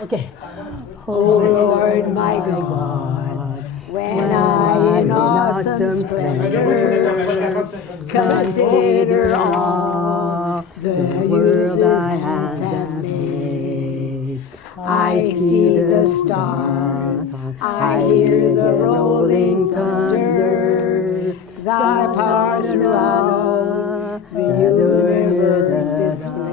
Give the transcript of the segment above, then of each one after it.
OK. Oh Lord, my God, when I in awesome splendor consider all the world thy hands have made, I see the stars, I hear the rolling thunder, thy power throughout the universe displayed.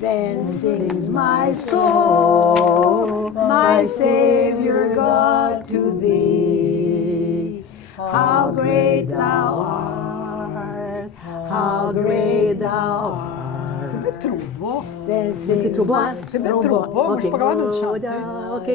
Then sings my soul, my Savior God, to thee. How great thou art, how great thou art. C'est vite trop bas. Then C'est sings trop bas? C'est vite trop bas. Moi, je suis pas capable de le chanter. OK.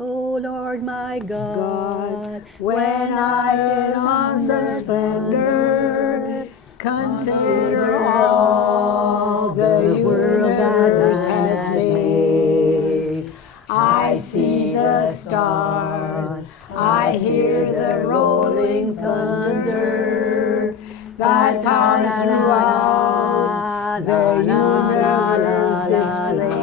Oh Lord my God, when I in awesome splendor consider all the universe has made. I see the stars, I hear the rolling thunder, thy power throughout the universe displayed.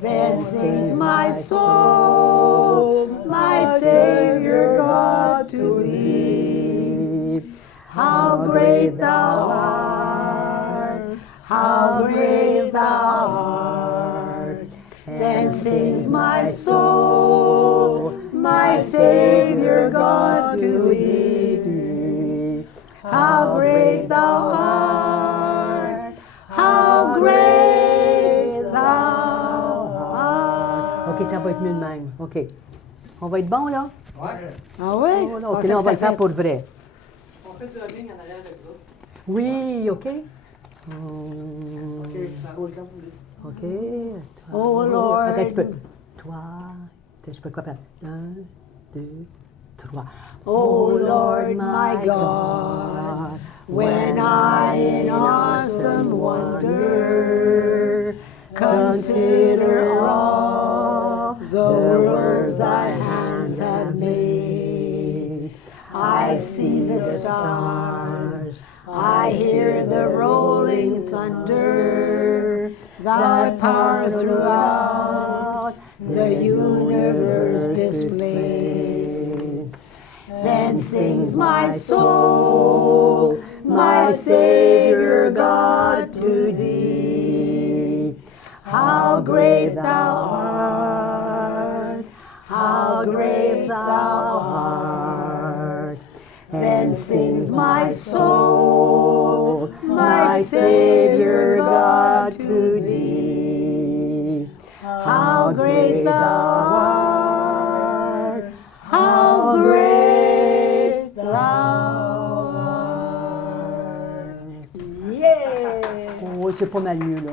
Then sings my soul, my Savior God, to thee. How great thou art, how great thou art. Then sings my soul, my Savior God, to thee. How great thou art, how great thou art. OK, ça va être mieux de même. OK. On va être bon, là? Ouais. Ah oui? Oh, là, OK, là, on va le faire pour vrai. On fait du humming en arrière avec vous. Oui, OK. OK, ça roule comme vous voulez. OK. Oh, Lord. Attends un petit peu. Toi, je peux quoi faire? 1, 2, 3. Oh Lord, my God, when I in awesome wonder consider all the worlds thy hands have made, I see the stars, I hear the rolling thunder, thy power throughout the universe displayed. Then sings my soul, my Savior God, to thee. How great thou art, how great thou art. Then sings my soul, my Savior God, to thee. How great thou art, how great thou art. Yeah! Oh, c'est pas mal mieux, là.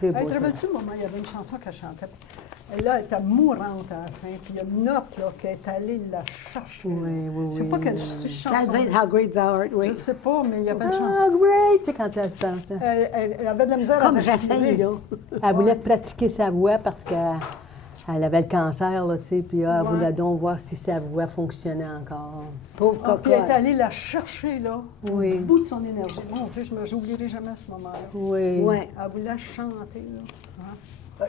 C'est Hey, beau, te ça. rappelles-tu, au moment, il y avait une chanson qu'elle chantait. Et là, elle était mourante à la fin. Puis il y a une note là, qui est allée la chercher. Oui, oui, Je sais oui. pas quelle Ça chanson. devait être How Great Thou Art, Je oui. sais pas, mais il y avait une Ah, chanson. great! Tu sais, quand elle se danse. Elle avait de la misère Comme à j'essaye, respirer. là. Elle voulait pratiquer sa voix parce qu'elle avait le cancer, là, tu sais, puis elle Ouais. voulait donc voir si sa voix fonctionnait encore. Pauvre Ah, puis elle est cocotte. allée la chercher, là, Oui. au bout de son énergie. Mon Dieu, je n'oublierai jamais ce moment-là. Oui. Ouais. Elle voulait chanter, là. Hein?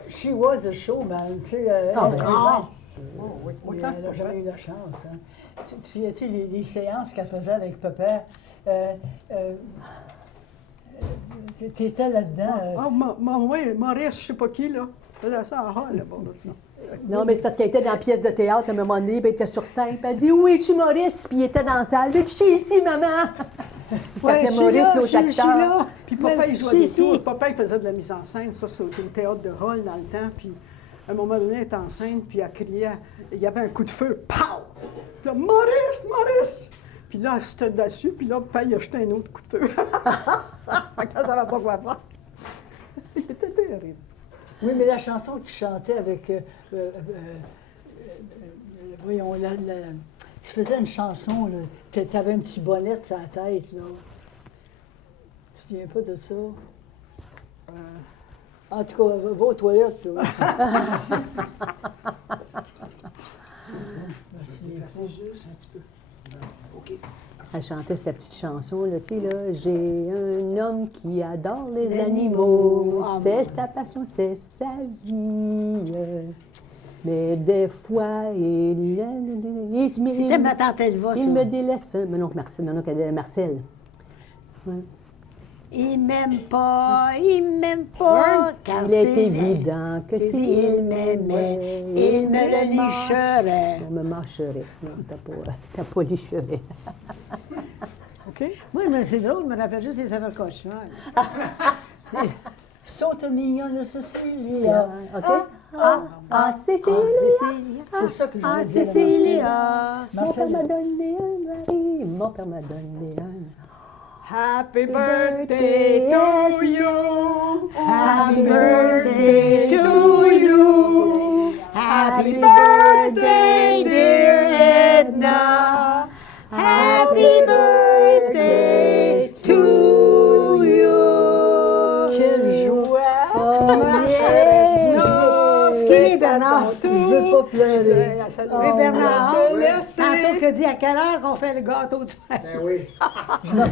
She was a showman, tu sais. Ah, elle- ah. Oh, oui. Mais Autant elle que n'a jamais eu pas. la chance. Hein. Tu sais, les séances qu'elle faisait avec papa, tu étais là-dedans. Oui, Maurice, je sais pas qui, là. Faisait ça en hall, là-bas, là, ça. Non, mais c'est parce qu'elle était dans la pièce de théâtre à un moment donné, puis elle était sur scène, puis elle dit où es-tu, Maurice? Puis il était dans la salle. Je suis ici, maman! Il Ouais, s'appelait je suis Maurice, là, l'autre je suis acteur. là. Puis papa, il jouait Je des suis ici. tours. Papa, il faisait de la mise en scène. Ça, c'était au théâtre de Hall dans le temps. Puis à un moment donné, elle était en scène, puis elle criait. Il y avait un coup de feu. Pow! Puis là, Maurice, Maurice! Puis là, elle se dessus, puis là, papa, il a jeté un autre coup de feu. Quand elle savait pas quoi faire. Il était terrible. Oui, mais la chanson que tu chantais avec. Voyons, tu faisais une chanson, là. Tu avais un petit bonnet sur la tête, là. Tu te souviens pas de ça? En tout cas, va aux toilettes, là. C'est juste un petit peu. OK. Elle chantait sa petite chanson, là, tu sais, là. J'ai un homme qui adore les animaux. C'est sa passion, c'est sa vie. Mais des fois, C'était ma tante Elva, ça. il me délaisse. Mon oncle Marcel. Ouais. Il m'aime pas, car Il est c'est évident que il m'aimait, il me le licherait. On me mâcherait. Non, c'était pas licherait. OK? Moi, mais c'est drôle, je me rappelle juste les saveurs cochons. Saute mignonne Cécilia. OK? Cécilia. C'est ça que je Ah, voulais dire. Cécilia. Mon père Marcel, m'a donné un mari. Mon père m'a donné un. Happy birthday to you. Happy birthday to you. Happy birthday, dear Edna. Happy birthday to you. quelle joie! Oh, Si, Bernard. Je veux pas pleurer. Oui, Bernard. te laisser. Tantôt que dit à quelle heure qu'on fait le gâteau de fête. Ben oui. Je vais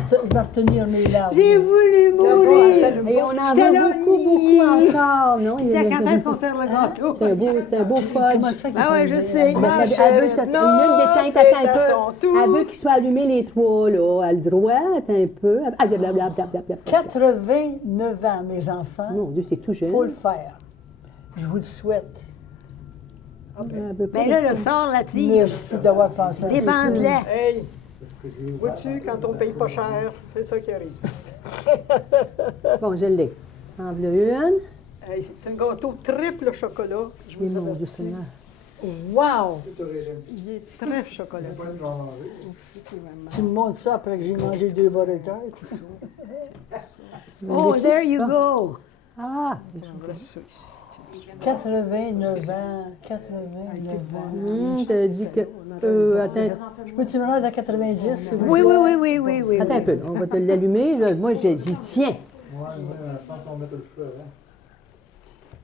retenir mes larmes. J'ai voulu mourir. Et on en J'étais veut là, beaucoup encore, non? C'est à quand est-ce qu'on sert le gâteau? C'est un beau fudge. Comment ça fait qu'il Ah ouais, faut je me sais. dire? Elle veut ça. Une minute d'éteinte, c'est attends à un ton peu. tour. Elle veut qu'ils soient allumés les trois, là. Elle a le droit, attends un peu. Ah, blablabla. 89 ans, mes enfants. Mon Dieu, c'est tout jeune. Faut le faire. Je vous le souhaite. Elle veut pas Ben là, le sort, la tire. Merci d'avoir pensé à Des ça. bandelets. Hey, vois-tu, quand on paye pas cher, c'est ça qui arrive. Bon, je l'ai. En voilà une. Hey, c'est un gâteau triple chocolat. Je Et vous mon Dieu avertis. Seigneur. Wow! Tout régime. Il est très chocolateux. Pas de manger. Tu me montres ça après que j'ai mangé 2 butter tarts? Oh, there you go. Ah! Je vous laisse ça ici. Tiens. 89 ans. 89 ans. T'as dit que. Attends. Je peux-tu me rendre à 90? s'il vous Oui, plaît? oui, oui, oui, oui, oui. Attends un peu, là, on va te l'allumer. Là. Moi, j'y tiens. Moi, je pense qu'on met le feu, hein.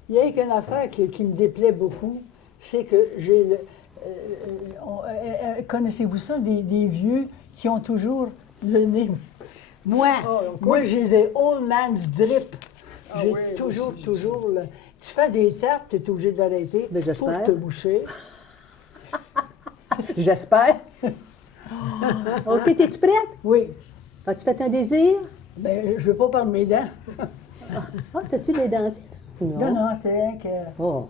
Il y a une affaire qui me déplaît beaucoup, c'est que j'ai le. Connaissez-vous ça, des vieux qui ont toujours le nez? Moi, Moi, j'ai des old man's drip. J'ai oui, toujours le. Tu fais des tartes, tu es obligé d'arrêter Ben, pour j'espère. te boucher. J'espère. OK, t'es-tu prête? Oui. As-tu fait un désir? Ben, je ne veux pas parler de mes dents. Ah, t'as-tu des dentiers? Non, non, c'est rien que. Oh.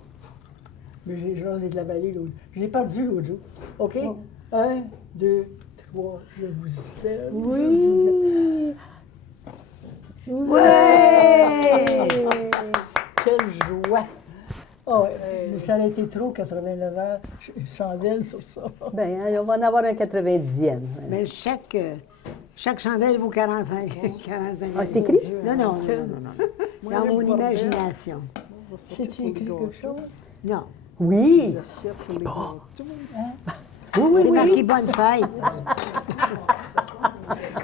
Mais j'ai jasé de la vallée l'autre. Je l'ai perdu l'autre jour. OK? Oh. 1, 2, 3, je vous aime. Oui! ouais! Quelle joie! Oh, mais ça a été trop, 89 heures, chandelle sur ça. Bien, on va en avoir un 90e. Mais chaque chandelle vaut 45. 45 Ah, c'est écrit? Non, non, non, non. Dans mon imagination. On va sortir C'est-tu pour écrit le quelque gâteau. chose? Non. Oui! Les assiettes sur les gâteaux. Oui, c'est marqué bonne fête.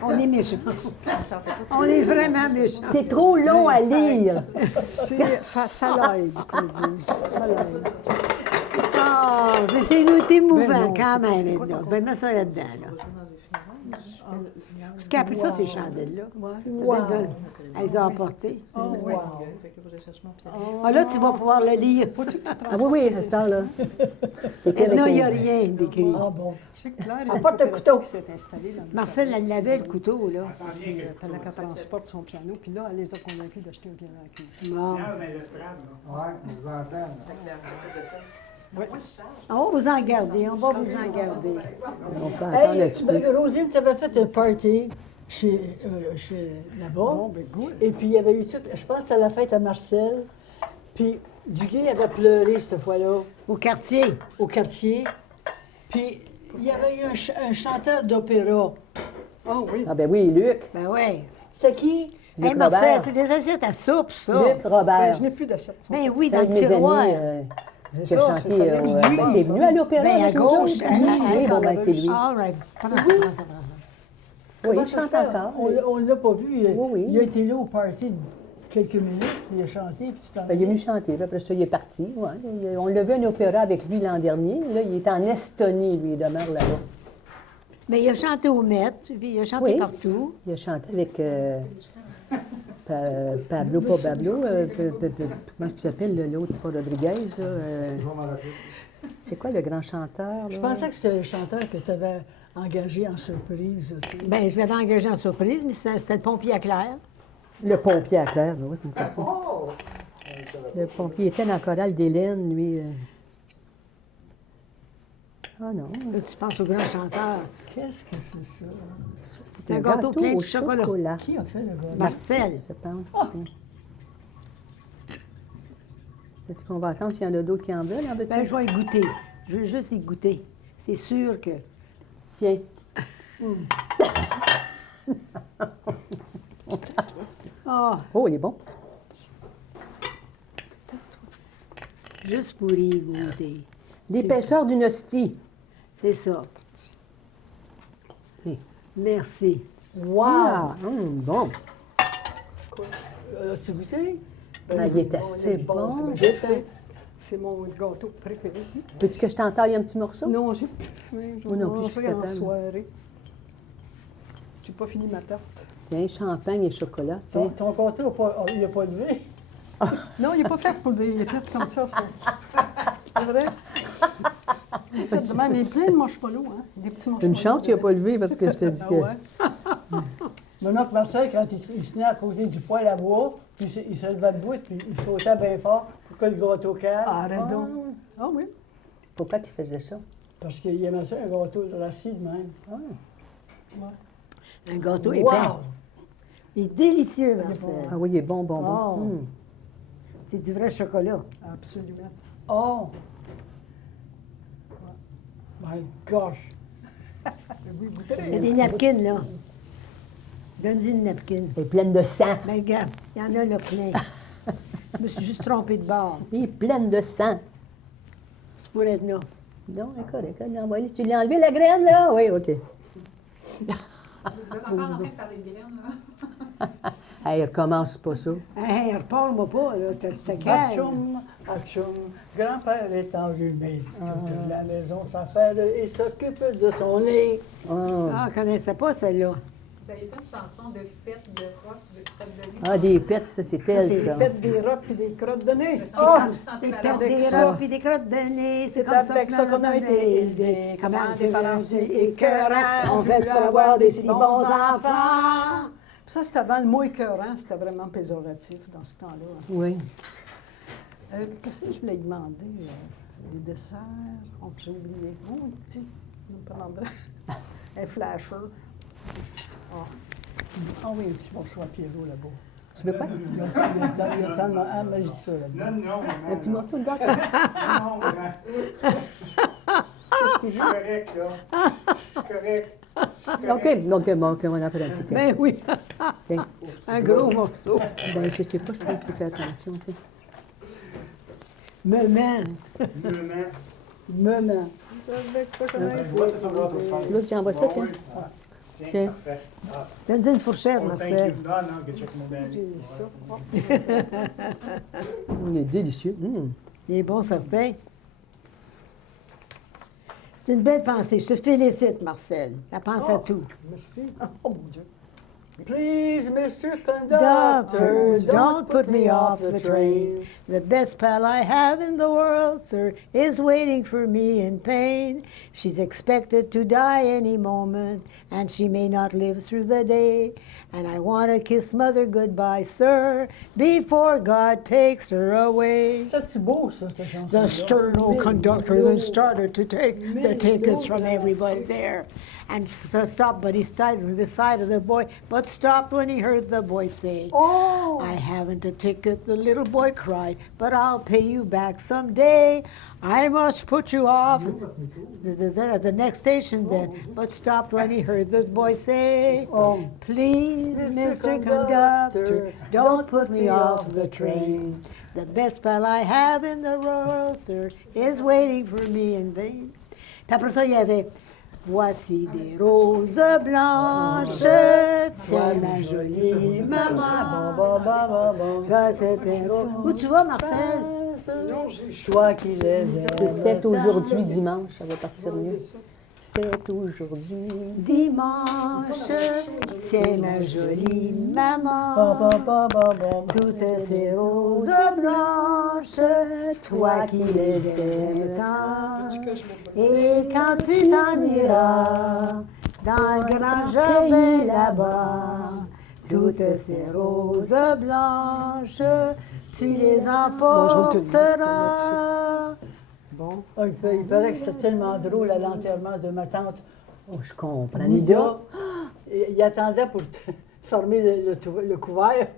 On est méchants. On est vraiment méchants. C'est trop long à lire. Ça l'aide, comme ils disent. Ça l'aide. Ah, mais c'est émouvant Ben non, quand même. c'est quoi Edna. ton- Ben, mets ça là-dedans, là. Parce qu'après ça, ces chandelles-là. Wow. Elles ont emporté. Oh, oui. Wow. Ah, là, tu vas pouvoir le lire. Ah oui, oui, à ce temps-là. C'est écrit avec Edna, il n'y a un- rien d'écrit. Ah bon. Je sais que Claire, Apporte il y a le une couteau. qui s'est installée dans le Marcel, elle l'avait, le couteau, là. Puis, pendant qu'elle transporte son piano, puis là, elle les a convaincus d'acheter un piano à clé. Bon. Ouais, on vous entend. On va vous en garder, on va vous en garder. On peut attendre un Hey, petit peu. Rosine, tu avais fait un party chez là-bas. Bon, ben, good. Et puis, il y avait eu tout. Je pense que c'était la fête à Marcel. Puis, Duguay avait pleuré cette fois-là Au quartier. au quartier. Puis, il y avait eu un chanteur d'opéra. Oh oui. Ah ben oui, Luc. Ben ouais. C'est qui? Luc Hey, Marcel, Robert. c'est des assiettes à soupe, ça. Luc Ben, Robert. je n'ai plus d'assiette. Ben oui, C'est dans un de le mes tiroir. amis C'est qui a ça, chanté. c'est ça vient du Duc, T'es ça. venu à l'opéra? Ben, à avec nous gauche. autres? Oui, bon, ben c'est lui. All right. Prends ça, prends ça, prends ça. Oui, Comment il ça se chante fait? encore. On ne l'a pas vu. Oui, oui. Il a été là au party quelques minutes, puis il a chanté, puis tu t'en Ben, il est venu chanter, puis après ça, il est parti. Ouais. On l'a vu à un opéra avec lui l'an dernier. Là, il est en Estonie, lui, il demeure là-bas. Mais il a chanté au Met, puis il a chanté Oui, partout. il a chanté avec Pablo, pas Pablo, comment il s'appelle l'autre, pas Rodriguez, là, c'est quoi le grand chanteur? Je Là? pensais que c'était le chanteur que tu avais engagé en surprise. Tu sais. Bien, je l'avais engagé en surprise, mais c'était le pompier à Claire. Le pompier à Claire, oui, c'est une personne. Le pompier était dans la chorale d'Hélène, lui. Ah non, Là, tu penses au grand chanteur. Qu'est-ce que c'est ça? C'est un gâteau plein de au chocolat. Qui a fait le gâteau? Marcel. Je pense. Est-ce qu'on va attendre s'il y en a d'autres qui en veulent? En veux-tu? Ben, je vais y goûter. Je veux juste y goûter. C'est sûr que... Tiens. Ah, Oh, il est bon. juste pour y goûter. L'épaisseur d'une hostie. C'est ça. Tiens. Merci. Wow! Ah, bon. As-tu goûté? Ah, il est assez bon. Je sais. C'est mon gâteau préféré. Veux-tu que je t'entaille un petit morceau? Non, j'ai plus faim. Je Moi vais non plus, je suis manger en capable. soirée. J'ai pas fini ma tarte. Tiens, champagne et chocolat. Tiens. Ton gâteau, il n'a pas levé? Non, il n'est pas fait pour le... Il est fait comme ça. C'est vrai? Il est fait de même. Il est plein de marshmallows, hein? Des petits marshmallows. Une chance qu'il n'a pas levé parce que je te dis Ah que... ouais? Mon oncle Marcel, quand il se tenait à causer du poêle à bois, puis il se levait debout, puis il sautait bien fort pour que le gâteau calme. Arrête donc. Ah oui? Pourquoi tu faisais ça? Parce qu'il aimait ça, un gâteau de rassis de même. Un gâteau épais. Wow! Il est délicieux, Marcel. Ah oui, il est bon, bon, bon. Oh. C'est du vrai chocolat. Absolument. Oh! My gosh! Oui, Il y a goûtez. des napkins, là. Donne-y une napkin. Elle est pleine de sang. Ben, regarde, il y en a là plein. Je me suis juste trompée de bord. Elle est pleine de sang. C'est pour être là. Non, écoute, envoie-le. Tu l'as enlevé, la graine, là? Oui, OK. Vous êtes encore en train de parler de graines, là? Hey, recommence pas ça. Hey, reparle-moi pas, là. T'as calme. Atchoum, atchoum, grand-père est enrhumé. Toute la maison s'affaire et s'occupe de son nez. Oh. Ah, je connaissais pas celle-là. Vous avez fait une chanson de fête, de rock, de crotte de nez. Ah, des pets, ça, c'est elle, Des ça. pètes, des rottes et des crottes de nez. Je sens Ah, que vous sentez des la pertes, langue. des ça. robes puis des crottes de nez. C'est avec ça qu'on a été élevés. Comment des parents si écœurants On fait pour avoir des si bons enfants. Puis ça, c'était avant le mot écœurant. C'était vraiment péjoratif dans ce temps-là. Oui. Qu'est-ce que je voulais demander? Les desserts. Oh, j'ai oublié. Oh, une petite. Nous prendrait un flasher. Ah oui, un petit morceau à Pierrot là-bas. Tu veux quoi? Il y a tellement... Ah, mais je dis ça là-bas. Un petit morceau de gâteau? Non, je suis correct, là. Je suis correct. OK, bon, OK, on en fait un petit. Ben oui, Tiens. un gros morceau. Ben, je sais pas, je pense qu'il fait attention, tu sais. Maman. Maman. Avec ça qu'on a été. Ouais, c'est ça, là, L'autre, j'envoie ça, tiens. Tiens, Tiens. parfait. Ah, Donne-y une fourchette, oh, thank Marcel. you. Non, non, que check mon daddy. J'ai ça. Oh. Il est délicieux. Il est bon, certain. C'est une belle pensée. Je te félicite, Marcel. Tu penses à tout. Merci. Oh, mon Dieu. Please, Mr. Doctor, don't put me off the train. The best pal I have in the world, sir, is waiting for me in pain. She's expected to die any moment, and she may not live through the day. And I want to kiss mother goodbye, sir, before God takes her away. C'est beau, ça, cette chanson. The stern old conductor then started to take the tickets from everybody there. And so stopped, but he started with the side of the boy, but stopped when he heard the boy say, Oh! I haven't a ticket, the little boy cried, but I'll pay you back someday. I must put you off the next station then, but stopped when he heard this boy say, Oh. Please, Mr. Conductor, don't put me off the train. The best pal I have in the world, sir, is waiting for me in vain. Puis après ça, il y avait Voici des roses blanches, tiens ma jolie maman. Voici des roses. Où tu vas, Marcel? Toi qui les aimes. C'est 7 aujourd'hui, dimanche, ça va partir mieux. c'est aujourd'hui. Dimanche, tiens ma jolie maman, toutes ces roses blanches, toi qui les aimes tant. Et quand tu t'en iras dans le grand jardin là-bas, toutes ces roses blanches, tu les emporteras. Bon. Ah, il paraît que c'était tellement drôle à l'enterrement de ma tante Oh, je comprends. Nida. Il attendait pour fermer le couvert.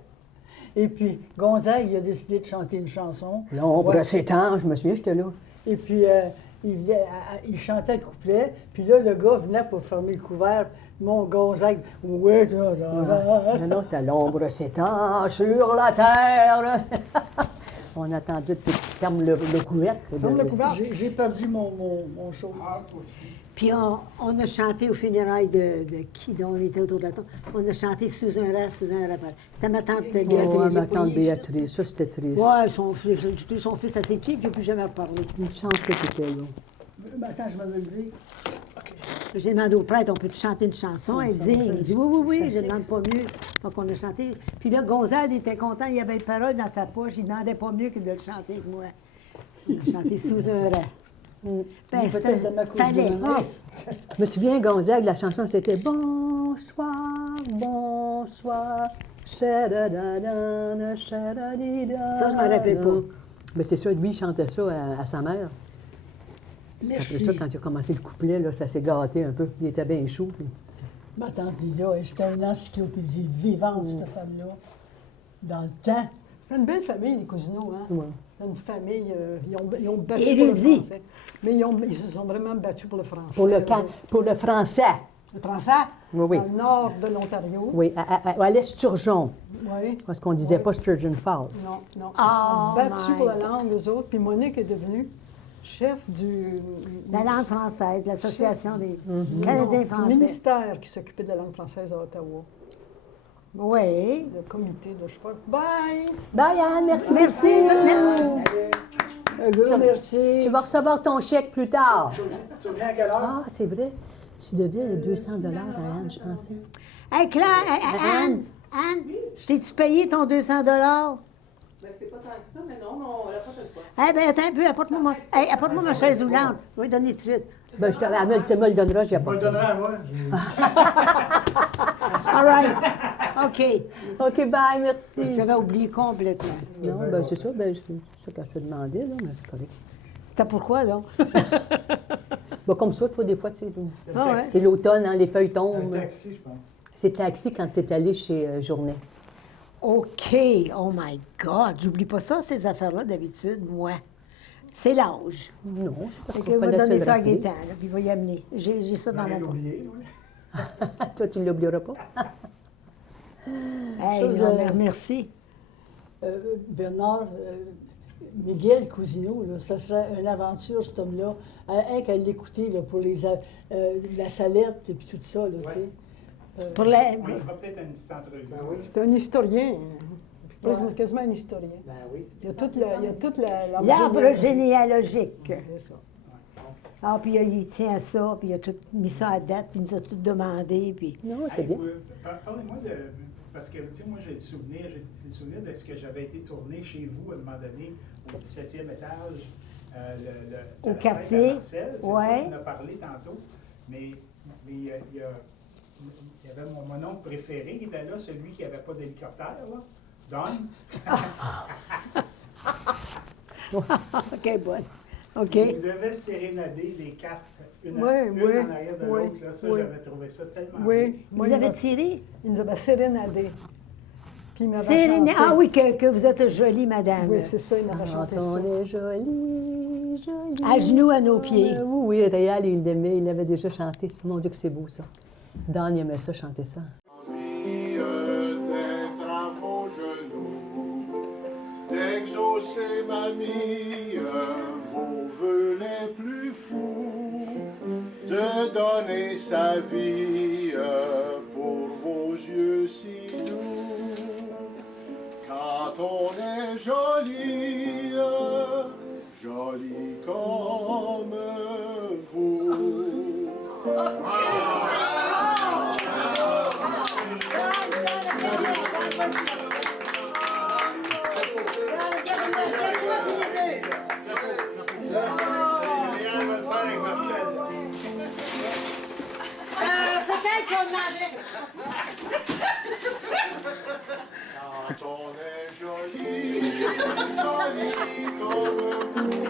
Et puis, Gonzague, il a décidé de chanter une chanson. L'ombre Ouais. s'étend, je me souviens, j'étais là. Et puis, il chantait le couplet. Puis là, le gars venait pour fermer le couvert. Mon Gonzague, ouais, Non, non, c'était l'ombre s'étend sur la terre. On attendait que tu fermes le couvercle. Ferme le couvercle. J'ai perdu mon show. Puis on a chanté aux funérailles de qui dont on était autour de la table. On a chanté sous un rappel. C'était ma tante Béatrice. Oh, ma tante Béatrice, ça c'était triste. Ouais, son fils assez cheap, je n'ai plus jamais reparlé. Une chance que tu étais là. Attends, je m'avais dit. J'ai demandé au prêtre, on peut-tu chanter une chanson? Elle dit, il dit oui, je ne demande pas mieux. Donc on a chanté. Puis là, Gonzague était content, il avait une parole dans sa poche, il ne demandait pas mieux que de le chanter avec moi. On a chanté sous un rang. Ben, Peut-être de ma cousine. fallait. Ah, Je me souviens, Gonzague, la chanson c'était Bonsoir, bonsoir, shadadadana, shadadida. Ça, je m'en rappelle pas. Mais c'est ça, lui, il chantait ça à sa mère. Après Merci. ça, quand il a commencé le couplet, là, ça s'est gâté un peu. Il était bien chaud. Puis... Ma tante Lisa, c'était une encyclopédie vivante, cette femme-là. Dans le temps. C'est une belle famille, les Cousineaux, hein? Ouais. C'est une famille, ils ont battu Érudit. pour le français. Mais ils se sont vraiment battus pour le français. Pour le français. Le français, Oui, oui. dans le nord de l'Ontario. Oui, à l'Esturgeon. Oui. Parce qu'on ne disait Oui. pas Sturgeon Falls. Non, non. Ils Oh se sont battus my pour la God. langue, eux autres. Puis Monique est devenue chef du La langue française, l'Association des non, Canadiens du français. ministère qui s'occupait de la langue française à Ottawa. Oui. Le comité de, je sais pas. Bye! Bye, Anne, merci. Merci. Un gros merci. Tu vas recevoir ton chèque plus tard. Tu reviens à quelle heure? Ah, c'est vrai. Tu devais 200 $ à Anne, je pensais. Hey, Claire, Anne, je t'ai-tu payé ton 200 $? Mais c'est pas tant que ça, mais non, on l'a pas fait fois. Eh bien, attends un peu, apporte-moi ma chaise roulante. Je vais lui donner tout de suite. Ben, tu me le donneras, j'ai On pas. me le donnera à moi. All right. OK. OK, bye, merci. J'avais oublié complètement. Non, ben c'est ça, ben, c'est ça que je te demandais, là, mais c'est correct. C'était pourquoi, donc? Ben, comme ça, des fois, tu sais, Ah ouais. c'est l'automne, hein, les feuilles Un tombent. taxi, je pense. C'est taxi quand tu es allé chez Journet. OK. Oh my God. J'oublie pas ça, ces affaires-là, d'habitude, moi. C'est l'âge. Non, c'est parce Fait qu'il que va fallait te donner le ça à rappeler. Gaétan, là, puis il va y amener. J'ai ça dans J'aurais mon poche. oublié, oui. Toi, tu ne l'oublieras pas. Hey, Chose, non, mais merci. Bernard, Miguel Cousineau, là, ça serait une aventure, cet homme-là. Qu'à l'écouter là, pour la salette et puis tout ça, là, tu sais. Pour la... On lui fera peut-être une petite entrevue. Ben oui. C'est un historien. Quasiment un historien. Ben oui. Il y a toute la L'arbre généalogique. C'est ça. Ah, puis il tient à ça, puis il a tout mis ça à date, il nous a tout demandé, puis... Non, c'est bien. Parlez-moi de. Parce que, tu sais, moi, j'ai le souvenir de ce que j'avais été tourné chez vous à un moment donné, au 17e étage. C'était Au la quartier, fête à Marcel, c'est ouais. ça, on en a parlé tantôt. Mais il y avait mon oncle préféré qui était là, celui qui n'avait pas d'hélicoptère, là. Don. OK, bon. OK. Il vous avez sérénadé des cartes, une Oui, oui, en arrière de oui, l'autre. Là, ça, oui. j'avais trouvé ça tellement Oui. Moi, Vous il avez m'a- tiré? il nous avait sérénadé. Puis il m'avait Séréné. chanté. Ah oui, que vous êtes jolie, madame. Oui, c'est ça, il m'avait Quand chanté ça. on est joli, joli. À genoux à nos pieds. Oui, oui, Réal, il l'aimait, il avait déjà chanté. Mon Dieu, que c'est beau, ça. Dan, il aimait ça, chanter ça. Envie d'être à vos genoux, d'exaucer ma vie, vos vœux les plus fous, de donner sa vie pour vos yeux si doux. Quand on est joli, joli comme vous. Peut-être qu'on demandait. Quand on est joli, joli comme vous,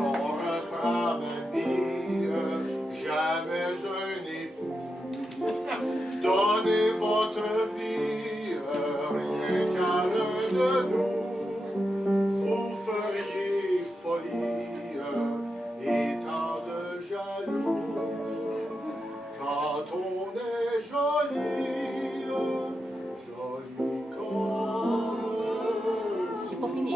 on reprend ma vie, jamais un époux. Donnez votre vie, rien qu'à l'un de nous, vous feriez folie et tant de jaloux. Quand on est joli, joli comme C'est pas fini.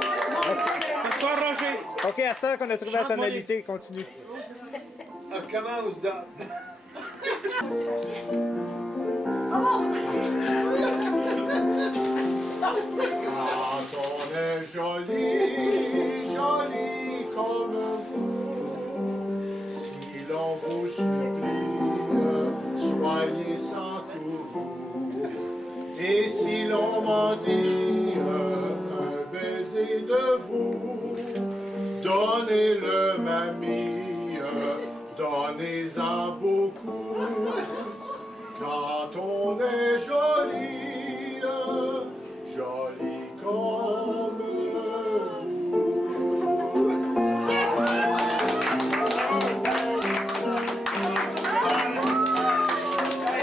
Bonsoir, Roger. OK, à ça qu'on a trouvé la tonalité, continue. on commence dans... Quand on est joli, joli comme vous, si l'on vous supplie, soyez sans courroux. Et si l'on m'en dit un baiser de vous, donnez-le, mamie, donnez-en beaucoup. Quand on est joli, joli comme vous.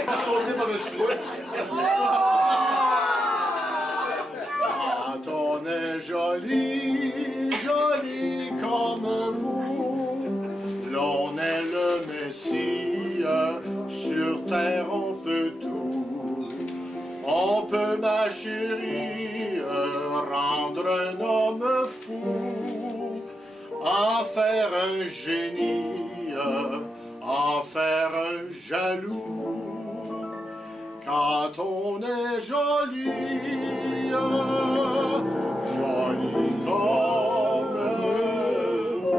Pas sauter par-dessus toi. Quand on est joli, joli comme vous, l'on est le Messie, sur terre on peut tout. On peut, ma chérie, rendre un homme fou, en faire un génie, en faire un jaloux. Quand on est joli, joli comme vous.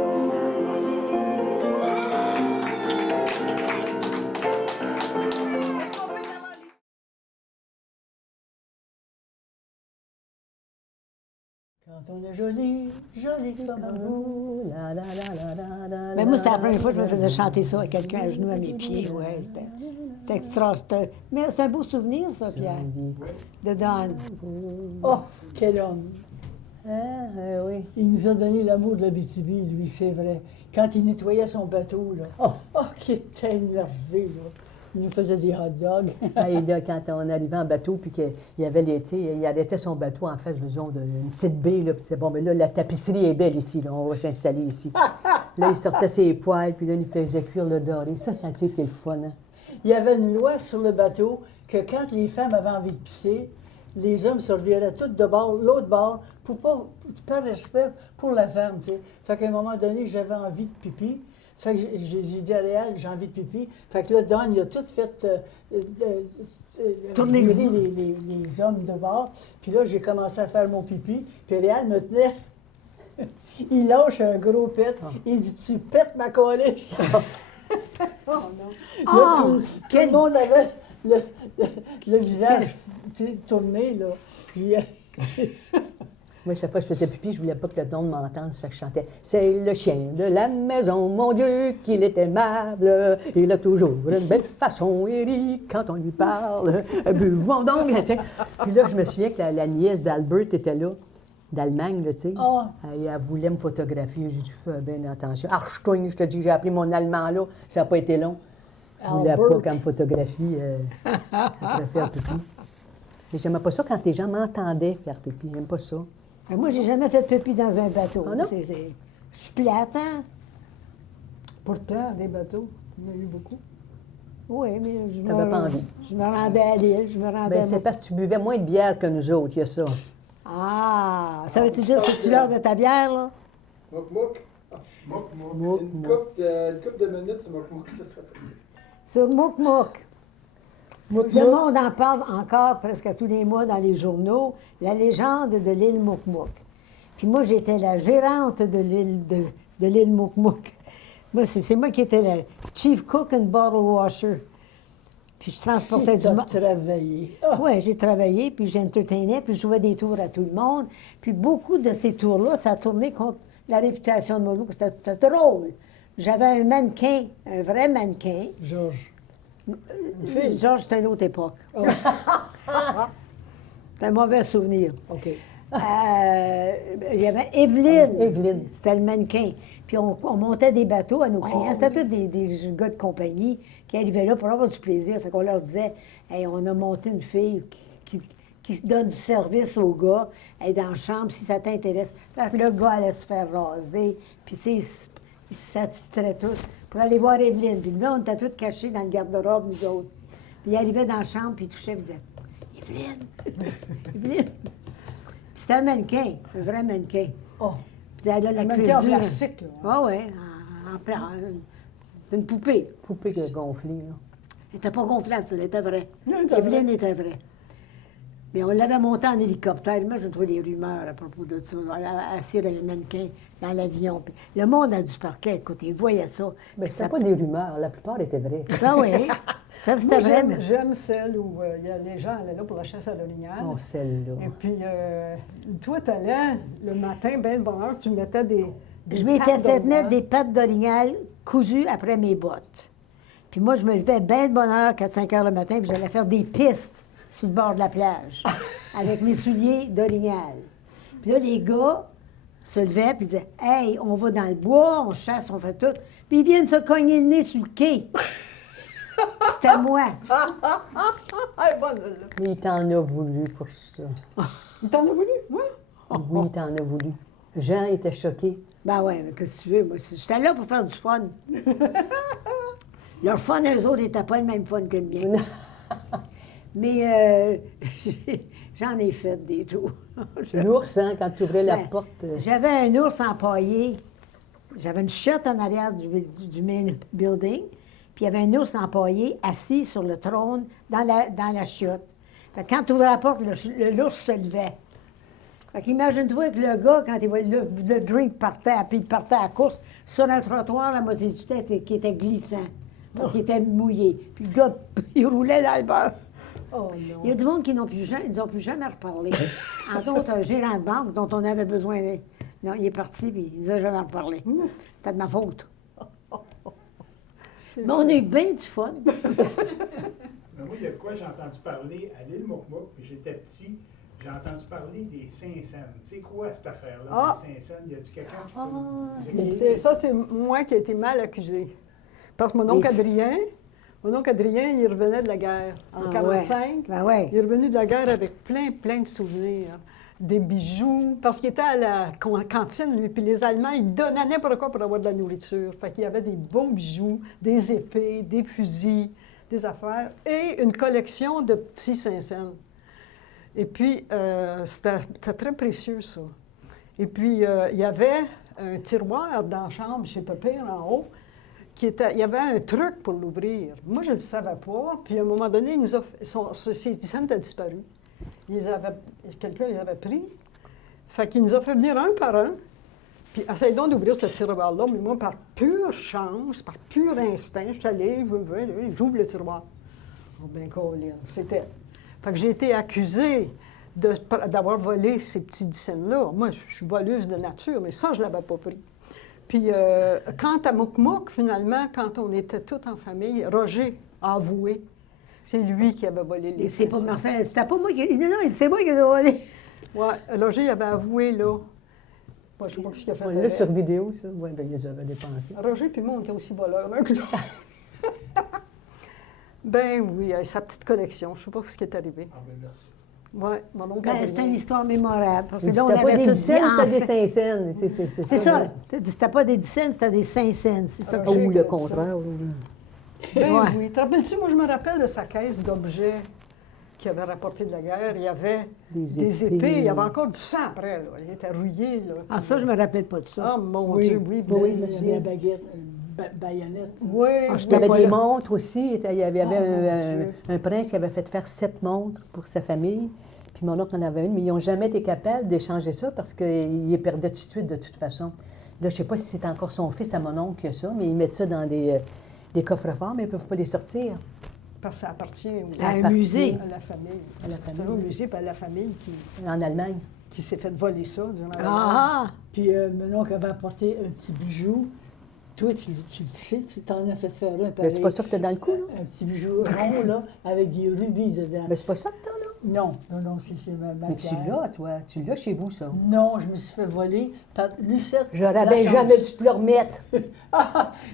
Quand on est joli, joli comme vous. La, la, la, la, la, la, Mais moi, c'était la première fois que je me faisais chanter ça à quelqu'un à genoux à mes pieds. Ouais, c'était extra. Mais c'est un beau souvenir, ça, Pierre, de Don. Oh, quel homme! Oui. Il nous a donné l'amour de l'Abitibi, lui, c'est vrai. Quand il nettoyait son bateau, là, oh, qu'il était énervé, là. Il nous faisait des hot dogs. Et là, quand on arrivait en bateau, puis qu'il y avait l'été, il arrêtait son bateau en face, disons, d'une petite baie, là, puis il disait, bon, mais là, la tapisserie est belle ici, là, on va s'installer ici. Là, il sortait ses poils, puis là, il faisait cuire le doré. Ça a été le fun, hein? Il y avait une loi sur le bateau que quand les femmes avaient envie de pisser, les hommes se reviraient tous de bord, l'autre bord, par respect pour la femme, tu sais. Fait qu'à un moment donné, j'avais envie de pipi. Fait que j'ai dit à Réal, j'ai envie de pipi. Fait que là, Don, il a tout fait Tourner virer les hommes de bord. Puis là, j'ai commencé à faire mon pipi. Puis Réal me tenait. Il lâche un gros pet. Il dit, tu pètes ma colisse. Oh non. Là, tout le monde avait le visage tourné, là. Puis, Moi, chaque fois que je faisais pipi, je voulais pas que le monde m'entende, ça fait que je chantais « C'est le chien de la maison, mon Dieu, qu'il est aimable. Il a toujours une belle façon, il rit quand on lui parle. Buvons donc! » Puis là, je me souviens que la nièce d'Albert était là, d'Allemagne, là, tu sais. Oh. Elle voulait me photographier. J'ai dit « Fais bien attention. » Archtoing, je te dis, j'ai appris mon allemand là, ça n'a pas été long. Je voulais pas Albert. qu'elle me photographie après faire pipi. Mais j'aimais pas ça quand les gens m'entendaient faire pipi. J'aime pas ça. Moi, j'ai jamais fait de pipi dans un bateau. Ah non? Je suis plate, hein? pourtant, des bateaux, il y en a eu beaucoup. Oui, mais T'avais pas envie. je me rendais à l'île, je me rendais Ben, c'est parce que tu buvais moins de bière que nous autres, il y a ça. Ah! Ça veut-tu dire, c'est-tu l'heure de ta bière, là? Mouk mouk. Mouk mouk. Mouk, Une mouk. couple de minutes, c'est mouk mouk, ça s'appelle. Sur Mouk Mouk. Le monde en parle encore presque à tous les mois dans les journaux, la légende de l'île Mouk-Mouk. Puis moi, j'étais la gérante de l'île Mouk-Mouk. Moi, c'est moi qui étais la chief cook and bottle washer. Puis je transportais du monde. travaillé. Oui, j'ai travaillé, puis j'entertainais, puis je jouais des tours à tout le monde. Puis beaucoup de ces tours-là, ça a tourné contre la réputation de Mouk-Mouk. C'était drôle. J'avais un mannequin, un vrai mannequin. Georges. Georges, c'était une autre époque. C'est un mauvais souvenir. OK. Il y avait Evelyne. C'était le mannequin. Puis on montait des bateaux à nos clients. C'était tous des gars de compagnie qui arrivaient là pour avoir du plaisir. Fait qu'on leur disait, hey, on a monté une fille qui donne du service aux gars. Elle est dans la chambre si ça t'intéresse. Fait que le gars allait se faire raser. Puis tu sais, ils s'attitraient tous pour aller voir Evelyne. Puis là, on était tous cachés dans le garde-robe, nous autres. Puis il arrivait dans la chambre, puis il touchait, puis il disait, Evelyne! Evelyne! Puis c'était un mannequin, un vrai mannequin. Oh! Puis elle a la Un cuisse mannequin en dure. plastique, là. Ah oui, c'est une poupée. Poupée qui a gonflé, là. Elle n'était pas gonflable, ça, elle était vraie. Non, elle était Evelyne était vraie. Mais on l'avait montée en hélicoptère. Moi, je trouvais des rumeurs à propos de ça. Assis le mannequin dans l'avion. Puis le monde a du parquet, écoute, ils voyaient ça. Mais Puis c'était pas des rumeurs, la plupart étaient vraies. Ah oui, ça, c'était Moi, vrai. mais- j'aime celle où les gens allaient là pour la chasse à l'orignal. Oh, celle-là. Et puis, toi, tu allais le matin, bien de bonne heure, tu mettais des Je m'étais pattes fait mettre d'orignal. des pattes d'orignal cousues après mes bottes. Puis moi, je me levais bien de bonne heure, 4-5 heures le matin, puis j'allais faire des pistes sur le bord de la plage avec mes souliers d'orignal. Puis là, les gars se levaient puis disaient « Hey, on va dans le bois, on chasse, on fait tout. » Puis ils viennent se cogner le nez sur le quai. C'était moi. Ah, bonne, là. Mais il t'en a voulu pour ça. Il t'en a voulu, oui? Oui, il t'en a voulu. Jean était choqué. Ben ouais, mais qu'est-ce que tu veux? Moi, j'étais là pour faire du fun. Leur fun, eux autres, n'était pas le même fun que le mien. Mais j'en ai fait des tours. L'ours, hein, quand tu ouvrais la Ouais. porte. J'avais un ours empaillé. J'avais une chiotte en arrière du main building. Puis il y avait un ours empaillé assis sur le trône dans la chiotte. Fait que quand tu ouvrais la porte, l'ours se levait. Fait qu'imagine-toi que le gars, quand il voyait le drink partait, puis il partait à la course, sur un trottoir, la moitié du temps qui était glissant, parce qu'il était mouillé. Puis le gars, il roulait dans le beurre. Oh non. Il y a du monde qui n'ont plus jamais reparlé. Entre autres, un gérant de banque dont on avait besoin. Non, il est parti, puis il nous a jamais reparlé. C'était de ma faute. Mais on a eu bien du fun. Mais moi, il y a de quoi j'ai entendu parler à l'île Mouk-Mouk, puis j'étais petit, j'ai entendu parler des Saint-Saëns. C'est quoi cette affaire-là, Ah! des Saint-Saëns? Y a-t-il quelqu'un qui peut Ah, nous mais expliquer? ça, c'est moi qui ai été mal accusée. Parce que mon oncle Adrien, il revenait de la guerre en Ah 1945. Ben ouais. Il est revenu de la guerre avec plein de souvenirs. Des bijoux, parce qu'il était à la cantine, lui, puis les Allemands, ils donnaient n'importe quoi pour avoir de la nourriture. Fait qu'il y avait des bons bijoux, des épées, des fusils, des affaires, et une collection de petits Saint-Saëns. Et puis, c'était très précieux, ça. Et puis, il y avait un tiroir dans la chambre, chez Pépère, en haut, il y avait un truc pour l'ouvrir. Moi, je ne le savais pas. Puis, à un moment donné, ces Saint-Saëns a disparu. Quelqu'un les avait pris. Fait qu'il nous a fait venir un par un. Puis, essaye donc d'ouvrir ce tiroir-là. Mais moi, par pure chance, par pur instinct, je suis allée, j'ouvre le tiroir. Oh, ben, Colin, c'était. Fait que j'ai été accusée d'avoir volé ces petits dessins-là. Moi, je suis voleuse de nature, mais ça, je ne l'avais pas pris. Puis, quant à Mouk-Mouk, finalement, quand on était tous en famille, Roger a avoué. C'est lui qui avait volé les C'est pas Saint-Saëns. Marcel, c'était pas moi qui. Non, c'est moi qui ai volé. Oui, Roger il avait avoué, là. Moi, je ne sais pas ce qu'il a fait. On l'a sur vidéo, ça. Oui, bien, ils avaient dépensé. Roger puis moi, on était aussi voleurs l'un que l'autre. Ben oui, sa petite collection. Je ne sais pas ce qui est arrivé. Ah, ben merci. Oui, mon oncle Ben, Adrien. c'était une histoire mémorable. Parce que C'était là, on pas avait des tout dit. dizaines, en c'était des fait. Saint-Saëns. C'est ça. C'était pas des dizaines, c'était des Saint-Saëns. C'est ça. Roger Ou qui a le dit contraire. Ben Ouais. oui. Te rappelles-tu, moi, je me rappelle de sa caisse d'objets qu'il avait rapporté de la guerre. Il y avait des épées. Il y avait encore du sang après, là. Il était rouillé, là. Ah, ça, je me rappelle pas de ça. Ah, mon Oui, Dieu, oui, oui, bien il y avait sûr. la baguette, une baïonnette. Oui, Ah, Il y avait pas des là. montres aussi. Il y avait Oh, mon Dieu. un prince qui avait fait faire 7 montres pour sa famille. Puis mon oncle en avait une, mais ils n'ont jamais été capables d'échanger ça parce qu'ils les perdaient tout de suite de toute façon. Là, je ne sais pas si c'est encore son fils à mon oncle qui a ça, mais ils mettent ça dans des coffres-forts, mais ils ne peuvent pas les sortir. parce que ça appartient À un musée. à la famille. À la C'est famille. au musée, puis à la famille En Allemagne. qui s'est fait voler ça durant la guerre. Ah! Puis mon oncle avait apporté un petit bijou. Toi, tu le sais, tu t'en as fait faire un Mais pareil. c'est pas ça que tu as dans le cou, là? Un petit bijou rond, là, avec des rubis dedans. Mais c'est pas ça que tu as, là? Non, c'est ma Mais tu pierre. l'as, toi. Tu l'as chez vous, ça. Non, je me suis fait voler par Lucette. J'aurais bien jamais dû te le remettre.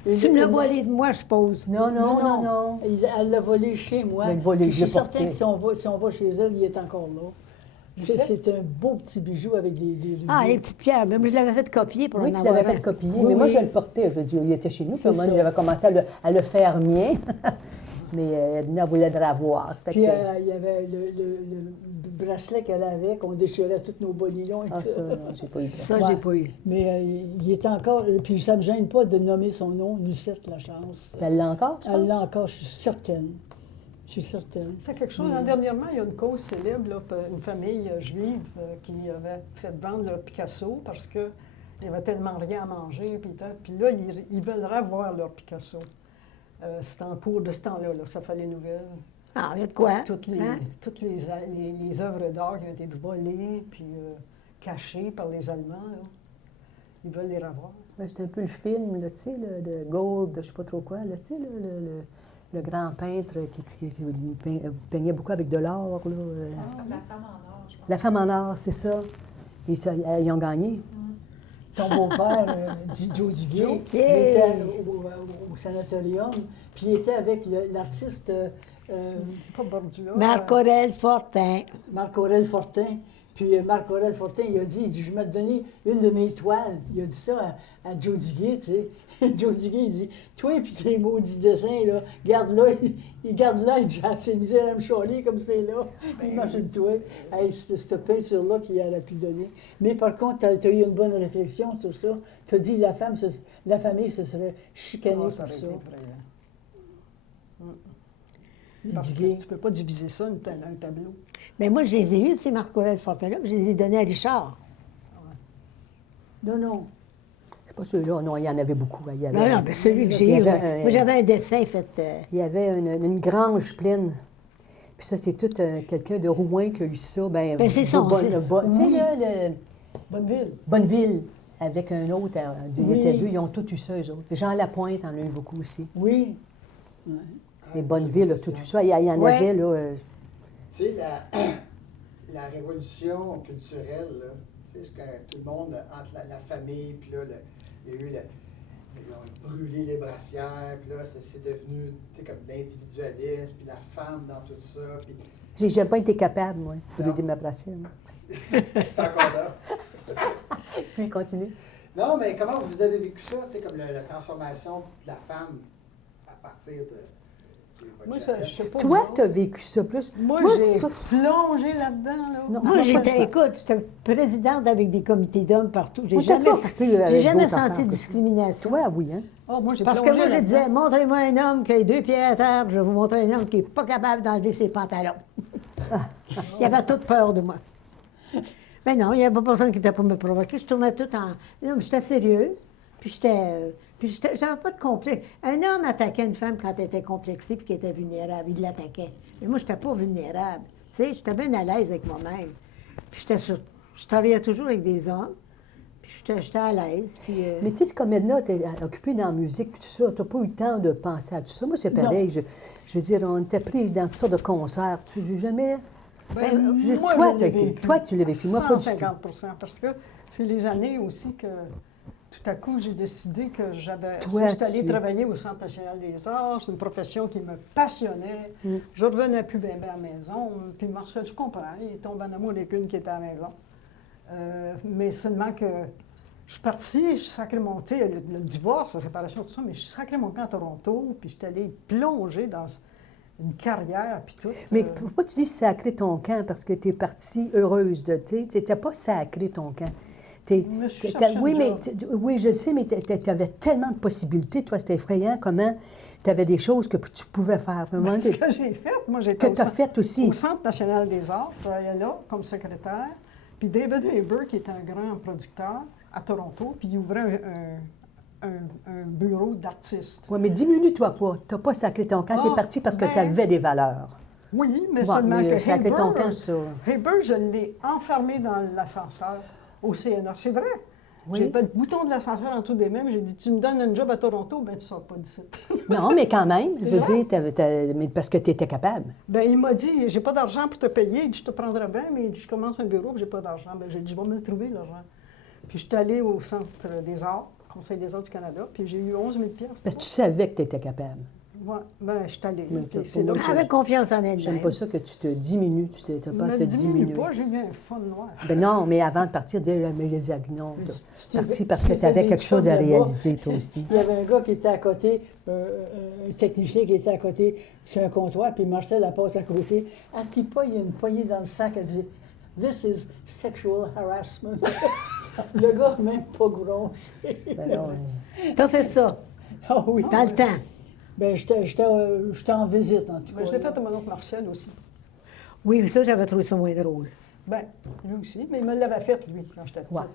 Tu me l'as volé de moi, je suppose. Non, non, non, non. Elle l'a volé chez moi. Mais le volé, Puis je je suis l'ai certain porté. que si on va chez elle, il est encore là. C'est un beau petit bijou avec des rubis. Ah, les petites pierres. Mais moi, je l'avais fait copier pour Oui, en tu avoir l'avais un. fait copier, Oui, mais moi, oui. je le portais. Je dis, il était chez nous, puis C'est moi, ça. j'avais commencé à le faire mien. Mais Edna voulait le revoir. Ça fait Puis que- il y avait le bracelet qu'elle avait, qu'on déchirait tous nos bonilons et Ah, tout ça, ça. non, j'ai pas eu ça. Ça, Ouais. j'ai pas eu. Mais il est encore. Puis ça ne me gêne pas de nommer son nom, Lucette Lachance. Elle l'a encore, tu Elle penses? l'a encore, je suis certaine. Je suis certaine. C'est quelque chose. Dernièrement, il y a une cause célèbre, là, pour une famille juive qui avait fait vendre leur Picasso parce qu'il n'y avait tellement rien à manger. Puis là, ils veulent revoir leur Picasso. C'est en cours de ce temps-là, là, ça fait les nouvelles. Ah, il y a de quoi? Toutes Hein? les œuvres d'art qui ont été volées puis cachées par les Allemands, là. Ils veulent les revoir. Ben, c'est un peu le film, là, tu sais, là, de Gold, je ne sais pas trop quoi, là, tu sais, là, le grand peintre qui peignait beaucoup avec de l'or. Là, La femme en or, je pense. La femme en or, c'est ça. Et ça, ils ont gagné. Ton beau-père, Joe Duguay, Joe. il était au sanatorium, puis il était avec l'artiste Pas Bordua. Marc-Aurèle Fortin. Marc-Aurèle Fortin. Puis Marc-Aurèle Fortin, il dit, je vais te donner une de mes toiles. Il a dit ça à Joe Duguay, tu sais. Joe Duguay, il dit, toi, puis tes maudits dessins, là, garde-là. Il garde là, il a ses misères à me chialer comme c'est là. Imagine-toi. Hey, c'est cette peinture-là qu'il aurait pu donner. Mais par contre, tu as eu une bonne réflexion sur ça. Tu as dit, la famille se serait chicanée pour ça. aurait été vrai, hein. Parce que Duguay. tu ne peux pas diviser ça, un tableau. Mais moi, je les ai eus, ces Marc-Aurèle Fortin-là, puis je les ai donnés à Richard. Non, non. C'est pas ceux-là, non, il y en avait beaucoup. Il y avait, Non, non, ben celui que il j'ai y eu. avait Moi, j'avais un dessin fait. il y avait une grange pleine. Puis ça, c'est tout quelqu'un de Rouen qui a eu ça. Ben Ben, c'est ça, tu c'est- sais, là, Bonneville. Bonneville, avec un autre, il Oui. était deux, ils ont tous eu ça, eux autres. Jean Lapointe en a eu beaucoup aussi. Oui. Les Bonneville a tout eu ça. Il y en Ouais. avait, là. Tu sais, la révolution culturelle, là, tu sais, que tout le monde, entre la famille, puis là, il y a eu ils ont brûlé les brassières, puis là, c'est devenu, tu sais, comme l'individualisme, puis la femme dans tout ça, puis J'ai jamais pas été capable, moi, de Non. l'aider ma placine. c'est encore là. Puis continue. Non, mais comment vous avez vécu ça, tu sais, comme la transformation de la femme à partir de votre Moi, jeunesse? je sais pas. Toi, vous tu as autres. vécu ça plus. Moi, j'ai ça- plongé là-dedans, là. Non. Moi, pas j'étais, ça. écoute, j'étais présidente avec des comités d'hommes partout. J'ai On t'a jamais, pas occupé avec j'ai jamais d'autres senti enfants, de toi. discrimination. Toi, oui, hein? Oh, moi, j'ai Parce que plongé moi, je là-dedans. disais, montrez-moi un homme qui a 2 pieds à terre, je vais vous montrer un homme qui n'est pas capable d'enlever ses pantalons. Il avait toute peur de moi. Mais non, il n'y avait pas personne qui n'était pas me provoquer. Je tournais tout en. Non, mais j'étais sérieuse. Puis j'avais pas de complexe. Un homme attaquait une femme quand elle était complexée puis qu'elle était vulnérable. Il l'attaquait. Mais moi, je n'étais pas vulnérable. Tu sais, j'étais bien à l'aise avec moi-même. Puis je travaillais toujours avec des hommes. Puis j'étais à l'aise. Puis, Mais tu sais, c'est comme Edna, tu es occupée dans la musique, puis tout ça, tu n'as pas eu le temps de penser à tout ça. Moi, c'est pareil. Je veux dire, on était pris dans toutes sortes de concerts. Tu n'as jamais. Ben, moi, toi, je l'ai t'as été- vécu. toi, tu l'as vécu. Moi, pas du tout. 150 parce que c'est les années aussi que tout à coup, j'ai décidé que j'avais. Toi, J'étais allée tu- travailler au Centre national des arts. C'est une profession qui me passionnait. Mm. Je revenais plus bien à la maison. Puis Marcel, je comprends, il tombe en amour avec une qui était à la maison. Mais seulement que je suis partie, je suis sacré monté, le divorce, la séparation, tout ça, mais je suis sacré mon camp à Toronto, puis je suis allée plonger dans une carrière, puis tout. Mais pourquoi tu dis sacrer ton camp? Parce que tu es partie heureuse de. Tu n'étais pas sacré ton camp. Je me suis cherché oui, un mais job. oui, je sais, mais tu avais tellement de possibilités. Toi, c'était effrayant comment tu avais des choses que tu pouvais faire. À un moment Ce donné, que j'ai fait, moi, j'étais que tu as fait aussi. au Centre national des arts. Je travaillais là comme secrétaire. Puis David Haber, qui est un grand producteur à Toronto, puis il ouvrait un bureau d'artistes. Oui, mais diminue-toi pas. Tu n'as pas sacré ton camp. Tu es Ah, parti parce que ben, tu avais des valeurs. Oui, mais Ouais, seulement mais que sacrer ton camp, ça. Haber, je l'ai enfermé dans l'ascenseur au CNA. C'est vrai. Oui. J'ai pas le bouton de l'ascenseur en dessous des mains. J'ai dit, tu me donnes un job à Toronto, ben tu ne sors pas d'ici. Non, mais quand même, je veux Ouais. dire, mais parce que tu étais capable. Ben, il m'a dit, j'ai pas d'argent pour te payer. Il dit, je te prendrai bien, mais il dit, je commence un bureau, puis j'ai pas d'argent. Ben, j'ai dit, je vais me le trouver, l'argent. Puis je suis allée au Centre des arts, Conseil des arts du Canada, puis j'ai eu 11 000 piastres. Parce que tu savais que tu étais capable. Ouais, ben, je suis allée. Mais Puis pour c'est là moi, que Avec confiance en elle. J'aime pas ça que tu te diminues. Tu n'as pas à me te diminue diminuer. pas, j'ai eu un fun noir. Ben non, mais avant de partir, dire, mais les non, Tu tu es parti t'es parce fait que tu avais des quelque chose à chums là-bas. réaliser, toi aussi. Il y avait un gars qui était à côté, un technicien qui était à côté sur un comptoir, puis Marcel la passe à côté. Elle dit pas, il y a une poignée dans le sac, elle dit This is sexual harassment. Le gars, même pas gronché. Ben non, T'as fait ça, Ah oui. dans le temps. Ben, j'étais en visite, en tout cas. Ben, je l'ai fait à mon oncle Marcel aussi. Oui, mais ça, j'avais trouvé ça moins drôle. Ben, lui aussi, mais il me l'avait fait, lui, quand j'étais petite. Ouais.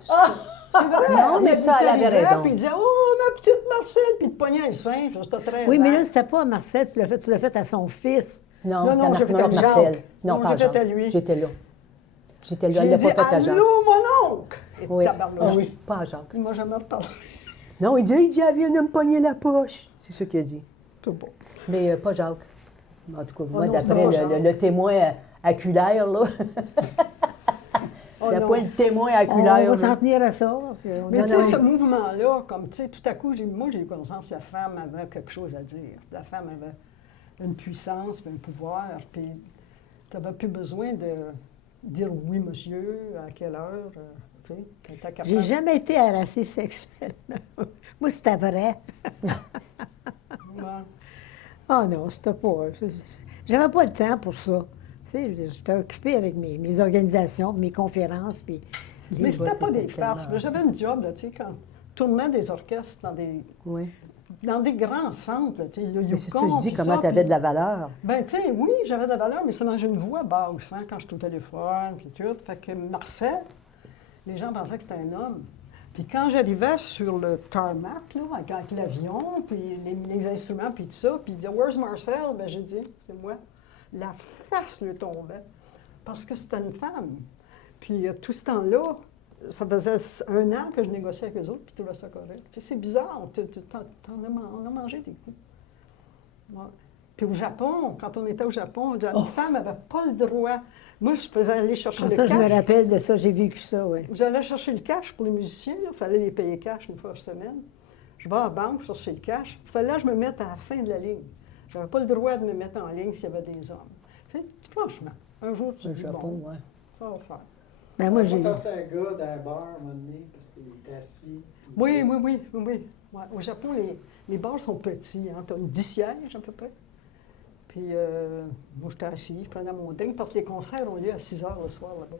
C'est vrai! Non, mais il ça, elle avait arrivait, raison. Puis il disait, oh, ma petite Marcel, puis il te pognait un singe, c'était très Oui, mais là, c'était pas à Marcel, tu l'as fait à son fils. non, Non, c'était non, à j'ai fait Marc à Marcel. Jacques. Non, Non, pas à j'ai fait à Jacques. lui. J'étais là. J'étais là, elle J'ai l'a dit, pas fait à Jacques. allô, mon oncle! Et Oui. tabarnouche. Ah oui. Pas à Jacques. Il m'a jamais reparlé. Non, il dit, elle vient de me pogner la poche. C'est ça qu'il a dit. C'est bon. Mais pas Jacques. En tout cas, moi, non, d'après c'est pas le témoin oculaire, là. Oh, Il n'y a non. pas le témoin On oculaire. va s'en là. tenir à ça. Parce que Mais Non, tu sais, non. ce mouvement-là, comme tu sais, tout à coup, moi, j'ai eu conscience que la femme avait quelque chose à dire. La femme avait une puissance, puis un pouvoir, puis tu n'avais plus besoin de dire oui, monsieur, à quelle heure, tu sais, t'étais capable. j'ai jamais été harassée sexuellement. Moi, c'était vrai. Ouais. Ah non, c'était pas. J'avais pas le temps pour ça. Tu sais, j'étais occupée avec mes organisations, mes conférences, puis Mais c'était pas des tellement- farces. Mais j'avais une job, là, tu sais, quand tournait des orchestres Oui. dans des grands centres, là, tu sais, le Mais c'est ça, Yukon, je dis puis comment ça, tu avais puis- de la valeur. Ben, tu sais, oui, j'avais de la valeur, mais seulement j'ai une voix basse, hein, quand je suis au téléphone, puis tout. Fait que Marcel, les gens pensaient que c'était un homme. Puis quand j'arrivais sur le tarmac, là, avec l'avion, puis les instruments, puis tout ça, puis il disait « Where's Marcel? » Ben, j'ai dit « C'est moi. » La face lui tombait, parce que c'était une femme. Puis tout ce temps-là, ça faisait 1 an que je négociais avec eux autres, puis tout ça correct. Tu sais, c'est bizarre, on a mangé des coups. Ouais. Puis au Japon, quand on était au Japon, les femmes n'avaient pas le droit. Moi, je faisais aller chercher le ça, je me cash. rappelle de ça, j'ai vécu ça, oui. J'allais chercher le cash pour les musiciens, il fallait les payer cash une fois par semaine. Je vais à la banque chercher le cash. Il fallait que je me mette à la fin de la ligne. Je n'avais pas le droit de me mettre en ligne s'il y avait des hommes. Tu sais, franchement, un jour, tu Le dis, Japon, bon, ouais. ça va faire. Ben, moi, j'ai. Quand c'est un gars d'un bar, à un moment donné, parce qu'il était assis. puis il Oui, disait- oui. Ouais, au Japon, les bars sont petits. Hein. Tu as 10 sièges à peu près. Puis moi, j'étais assis, je prenais mon drink, parce que les concerts ont lieu à 6 heures le soir là-bas.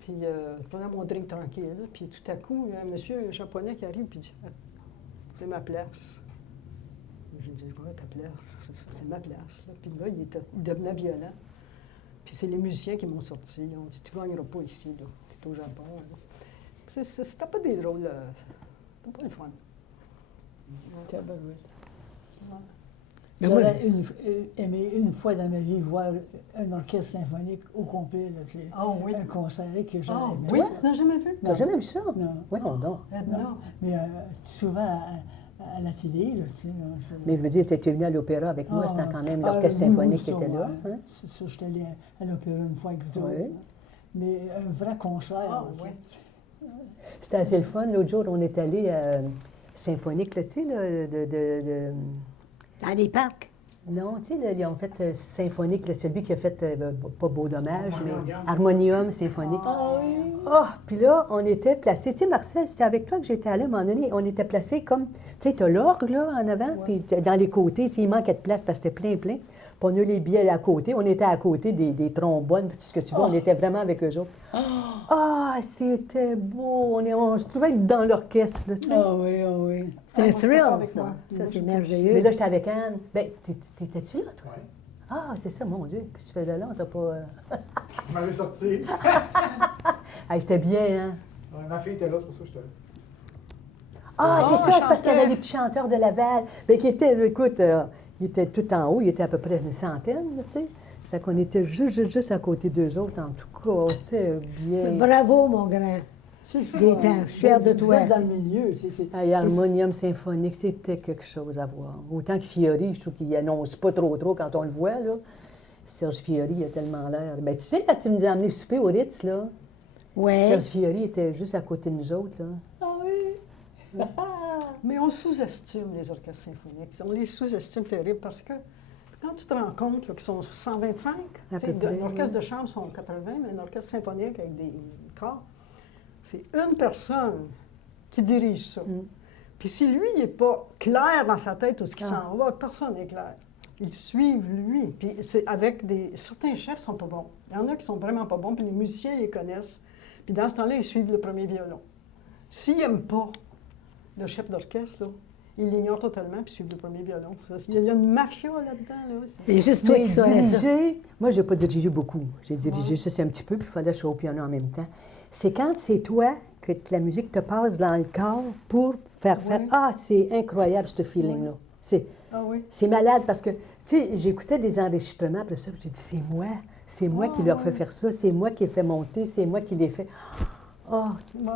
Puis je prenais mon drink tranquille. Puis tout à coup, il y a un monsieur japonais qui arrive et dit « C'est ma place. » J'ai dit « Ouais, ta place, c'est ma place. » là. Puis là, il devenait violent. Puis c'est les musiciens qui m'ont sorti. Ils ont dit « Tu ne gagneras pas ici, tu es au Japon. » C'était pas des drôles, c'était pas le fun. Tabarouette. Ouais. Mais moi, J'aurais aimé une fois dans ma vie voir un orchestre symphonique au complet, là, tu sais. Ah oui. Un concert que j'aurais Ah aimé oui? ça. Tu n'as jamais vu? Tu n'as jamais vu ça? Non. Oui, non, non. Non. Mais souvent à la télé, là, tu sais. là, Mais je veux dire, tu étais venu à l'opéra avec moi, c'était quand même l'orchestre oui, symphonique qui ça, était là. ouais. Hein? C'est ça, j'étais allé à l'opéra une fois avec vous Oui. autres, là. Mais un vrai concert, Ah, là, tu sais. oui. C'était assez le fun. L'autre jour, on est allé symphonique, là, tu sais, là, dans les parcs. Non, tu sais, là, ils ont fait symphonique, là, celui qui a fait, pas Beau Dommage, mais Harmonium. Harmonium symphonique. Ah, puis là, on était placés, tu sais, Marcel, c'est avec toi que j'étais allée à un moment donné, on était placés comme, tu sais, tu as l'orgue, là, en avant, puis dans les côtés, tu sais, il manquait de place parce que c'était plein. Puis on a eu les billets à côté, on était à côté des trombones, puis tout ce que tu veux, on était vraiment avec eux autres. Ah, c'était beau. On se trouvait être dans l'orchestre, là, tu sais. Ah oui, ah oui. C'est un moi, c'est pas thrill, avec ça. moi. Ça, Moi, c'est je- merveilleux. Mais là, j'étais avec Anne. Ben, t'étais-tu là, toi? Ouais. Ah, c'est ça, mon Dieu. Qu'est-ce que tu fais de là? T'as pas... Je m'avais sorti. Ah, c'était bien, hein? Ouais, ma fille était là, c'est pour ça que j'étais là. Ah, c'est Oh, ça, c'est parce qu'il y avait chanteur. des petits chanteurs de Laval. Ben, qui étaient, écoute, ils étaient tout en haut, ils étaient à peu près une centaine, là, tu sais. Fait qu'on était juste à côté d'eux autres, en tout cas. C'était bien. Bravo, mon grand. C'est le fun. Gaétan, je suis fière de Vous toi. êtes dans le milieu. Ah, et Harmonium symphonique, c'était quelque chose à voir. Autant que Fiori, je trouve qu'il annonce pas trop quand on le voit, là. Serge Fiori, il a tellement l'air. Ben, tu te souviens quand tu nous as amenés souper au Ritz, là? Ouais. Serge Fiori était juste à côté de nous autres, là. Ah oui. Mais on sous-estime les orchestres symphoniques. On les sous-estime terrible parce que quand tu te rends compte là, qu'ils sont 125, À tu sais, peu près, un orchestre oui. de chambre sont 80, mais un orchestre symphonique avec des corps, c'est une personne qui dirige ça. Puis si lui, il n'est pas clair dans sa tête où ce qui s'en va, personne n'est clair. Ils suivent lui. Puis c'est avec des... Certains chefs sont pas bons. Il y en a qui sont vraiment pas bons, puis les musiciens, ils les connaissent. Puis dans ce temps-là, ils suivent le premier violon. S'ils n'aiment pas le chef d'orchestre, là, ils l'ignorent totalement, puis suivent le premier violon. Il y a une mafia là-dedans. Là. Il y a juste toi Mais qui saurais ça. diriger, moi, je n'ai pas dirigé beaucoup. J'ai dirigé juste un petit peu, puis il fallait que je sois au piano en même temps. C'est quand c'est toi que la musique te passe dans le corps pour faire faire. Oui. Ah, c'est incroyable, ce feeling-là. Ah oui. C'est malade parce que, tu sais, j'écoutais des enregistrements, après ça, j'ai dit, c'est moi qui leur fais faire ça, c'est moi qui les fais monter, c'est moi qui les fais. Ah, Ouais.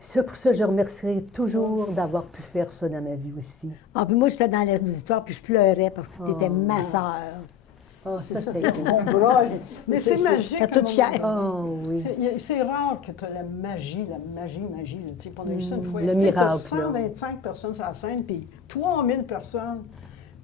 ça, pour ça, je remercierai toujours d'avoir pu faire ça dans ma vie aussi. Ah, puis moi, j'étais dans l'auditoire, puis je pleurais parce que tu étais ma sœur. Ah, ça, c'est... On braille. Mais c'est magique. T'es toute à un fière. moment donné. Oh, oui. C'est rare que tu as la magie. Là, tu sais, on a eu ça une fois. le Tu sais, miracle, t'as 125 personnes sur la scène, puis 3000 personnes,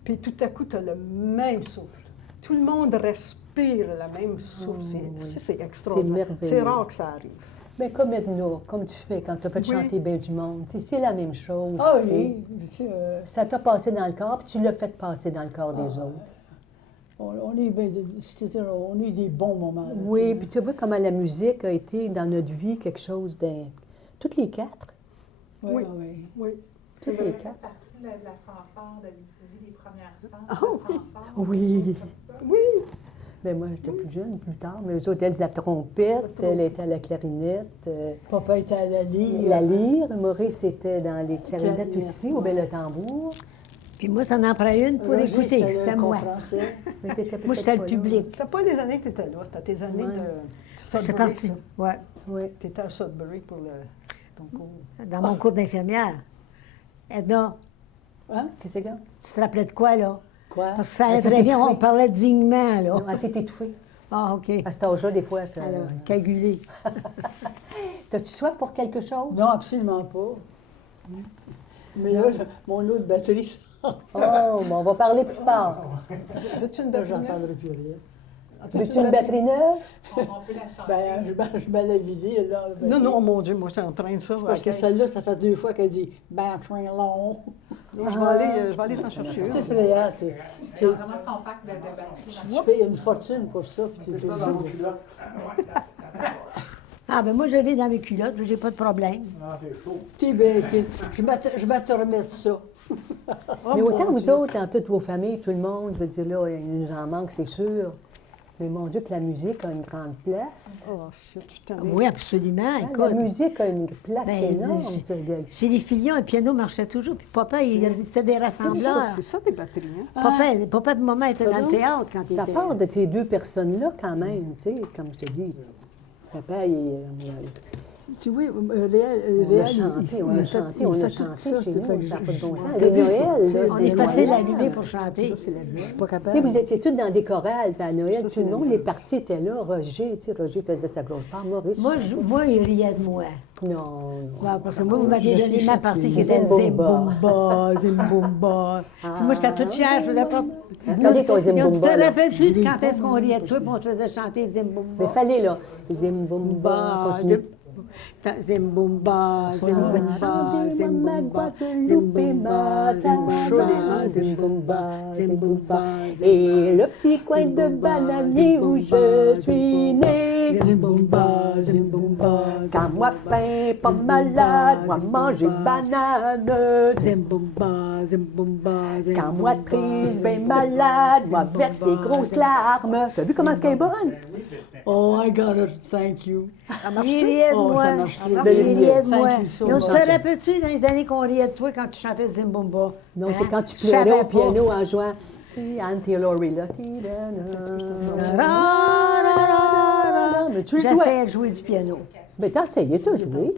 puis tout à coup, tu as le même souffle. Tout le monde respire le même souffle. C'est extraordinaire. merveilleux. C'est rare que ça arrive. Mais comme Edna, comme tu fais quand tu as fait Oui. chanter bien du monde, tu sais, c'est la même chose. Ah tu sais. oui. Tu sais, Ça t'a passé dans le corps, puis tu l'as fait passer dans le corps des autres. on est bien, on a eu des bons moments. là, Oui, tu sais. puis tu vois comment la musique a été dans notre vie quelque chose d'un... Toutes les quatre. Oui, Oui. oui. Oui. Toutes Ça les fait quatre. partie de la fanfare de l'Italie, des premières femmes. Oh, de la fanfare, oui. des choses comme ça. Oui. Ben moi, j'étais plus jeune, plus tard. Mais eux autres, elles, la trompette, elle était à la clarinette. Papa était à la lyre. La lyre. Maurice était dans les clarinettes Clarinette, aussi, ou bien le tambour. Puis moi, ça en prend une pour Roger, écouter. le C'était moi. conférencier. Mais t'étais Moi, peut-être j'étais le pas là. public. C'était pas les années que tu étais là, c'était tes années Ouais. de Je Sudbury. suis partie. Ouais. Oui. Tu étais à Sudbury pour ton cours. Dans mon cours d'infirmière. Edna, Hein? Qu'est-ce que c'est? tu te rappelais de quoi, là? Quoi? Parce que ça allait Elle s'est très bien, étouffée. on parlait dignement, là. Non, elle s'est étouffée. Ah, OK. À cet âge-là, des fois, ça... Alors, cagulé. T'as-tu soif pour quelque chose? Non, absolument pas. Mais là, mon lot de batterie, ça, Oh, bon, on va parler plus fort. Veux-tu une là, batterie neuve? j'entendrai plus rien. Veux-tu une batterie neuve? On peut la changer. Ben, je me l'ai vidée, là. la Non, batterie. non, mon Dieu, moi, je suis en train de ça. C'est parce que celle-là, ça fait 2 fois qu'elle dit « batterie long Non, je vais aller t'en chercher ». C'est effrayant, tu sais. C'est vraiment son pack de batterie. Tu payes une fortune pour ça, puis C'est c'est ça dans mon culotte. Ah, ben moi, je l'ai dans mes culottes, j'ai pas de problème. Non, c'est chaud. T'es bien, je vais te remettre ça. Oh, Mais mon autant vous Dieu. autres, dans toutes vos familles, tout le monde, je veux dire, là, il nous en manque, c'est sûr. Mais mon Dieu, que la musique a une grande place. Oh, shit, je t'en Oui, absolument, Hein, écoute. la musique a une place Ben, énorme. Chez les filions, un piano marchait toujours, puis papa, c'était des rassembleurs. C'est ça, des batteries, hein? Papa et maman étaient dans le théâtre quand ils Ça étaient... part de ces deux personnes-là quand même, tu sais, comme je te dis. Papa, Tu vois, on a Réal, chanté, on a chanté, on a chanté chez nous, ça n'a pas de bon sens. T'as Les vu, Noëls, là, On des est facile à Noëls. allumer pour chanter. Ça, c'est la Je vie. suis pas Tu sais, capable. vous étiez tous dans des chorales, puis à Noël, Ça, tout c'est le monde, la les vie. parties étaient là. Roger, tu sais, Roger faisait sa grosse part. Maurice. Moi, il riait de moi. Non. Ouais, parce que moi, vous m'aviez Je donné suis ma choquée. partie qui était Zimbumba. Zimbumba. Puis moi, j'étais toute fière, je faisais pas... Regardez ton Ils ont dit, Zimbumba, te là. rappelles-tu quand est-ce qu'on riait de toi, puis on te faisait chanter Mais Zimbumba? fallait, là. Zimbumba, continue. Zimbumba, Zimbumba, Zimbumba, Zimbumba, Zimbumba, Zimbumba, Zimbumba, Et le petit coin de bananier où je suis né. Zimbumba, Zimbumba, Quand moi faim, pas malade, moi manger banane. Zimbumba, Zimbumba, Quand moi triste, ben malade, moi verser grosses larmes. T'as vu comment est-ce qu'elle est bonne? Oui, puis c'était- Oh, I got it. Thank you. Ça riait de Oh, moi. ça marche très Il bien. riait de Thank moi. you so Et on much. te rappelles-tu dans les années qu'on riait de toi quand tu chantais Zimbumba? Non, Hein? c'est quand tu Je savais pleurais au pas. piano en jouant Anne Taylor là. Mais tu le jouais. J'essayais de jouer du piano. Mais t'as essayé, t'as joué.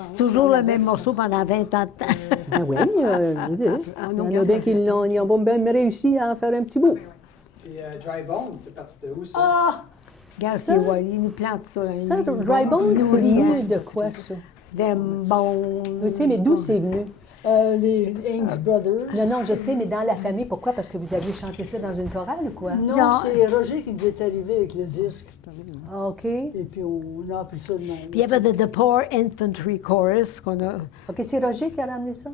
C'est toujours le même morceau pendant 20 ans de temps. Ben oui, il y en a bien qui ils ont bien réussi à en faire un petit bout. Puis Dry Bones, c'est parti de où, ça? Ah! Regarde, Ça- c'est Wally, il nous plante ça. Ça, Dry Bones, c'est venu de quoi, ça? Them bones. Je sais, mais d'où c'est venu? Les Ames Brothers. Non, non, je sais, mais dans la famille, pourquoi? Parce que vous aviez chanté ça dans une chorale ou quoi? Non, Non. c'est Roger qui nous est arrivé avec le disque. Ah, OK. Et puis on a appris ça de même. Puis il y avait The Poor Infantry Chorus qu'on a. OK, c'est Roger qui a ramené ça?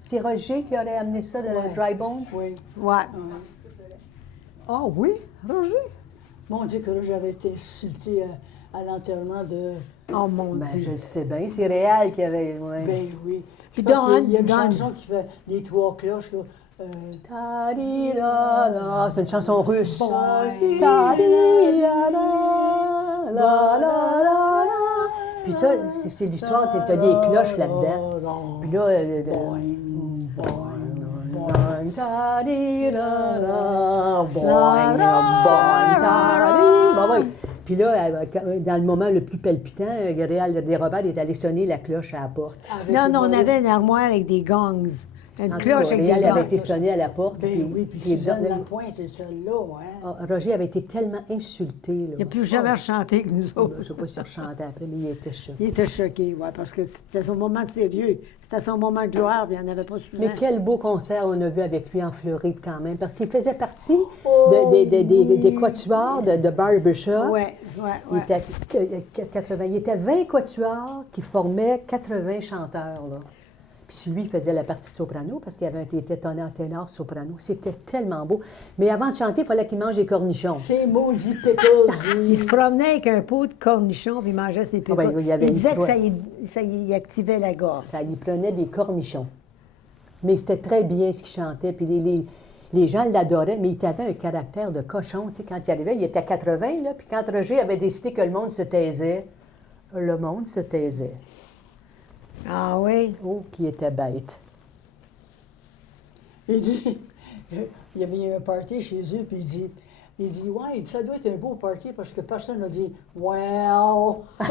C'est Roger qui aurait amené ça de Ouais. Dry Bones? Oui. Ouais. Ah oui, Roger? Mon Dieu, que là, j'avais été insultée à l'enterrement de... Oh mon Ben, je Dieu. le sais bien, c'est réel qu'il y avait. Ouais. Ben oui. Puis Je pense Don, qu'il y a une Don. chanson qui fait les trois cloches, là. Ta-di-da-da. C'est une chanson russe. Boing. Ta-di-da-da-la-la-la-la. Puis ça, c'est l'histoire, tu as des cloches là-dedans. Puis là, boing, ta-di-da-da, boing, boing, ta-di. Bon, oui. Puis là, dans le moment le plus palpitant, Gabriel Desrobert est allé sonner la cloche à la porte. Non, non, on avait une armoire avec des gongs. Une En tout cloche cas, avec des Réal avait été gongs. sonné à la porte. Ben oui, puis puis Suzanne dans- Lapointe, c'est celle-là, hein. Ah, Roger avait été tellement insulté. Là. Il n'a plus jamais chanté avec nous autres. Je ne sais pas s'il rechantait après, mais il était choqué. Il était choqué, oui, parce que c'était son moment sérieux. C'était son moment de gloire, puis il n'y en avait pas souvent. Mais quel beau concert on a vu avec lui en Floride quand même, parce qu'il faisait partie Oh, des quatuors de Barbershop. Oui, oui, Il oui. il était 20 quatuors qui formaient 80 chanteurs. Là. Puis lui, il faisait la partie soprano parce qu'il avait un ténor soprano. C'était tellement beau. Mais avant de chanter, il fallait qu'il mange des cornichons. C'est maudit pickles. Il se promenait avec un pot de cornichons, puis il mangeait ses picots. Ah ben, il y avait une disait que fois. ça y activait la gorge. Ça lui prenait des cornichons. Mais c'était très bien ce qu'il chantait. Puis les gens l'adoraient, mais il avait un caractère de cochon. Tu sais, quand il arrivait, il était à 80, là, puis quand Roger avait décidé que le monde se taisait, le monde se taisait. Ah oui? Oh, qui était bête. Il dit, il y avait un party chez eux, puis il dit, ouais, ça doit être un beau party parce que personne n'a dit, well. Puis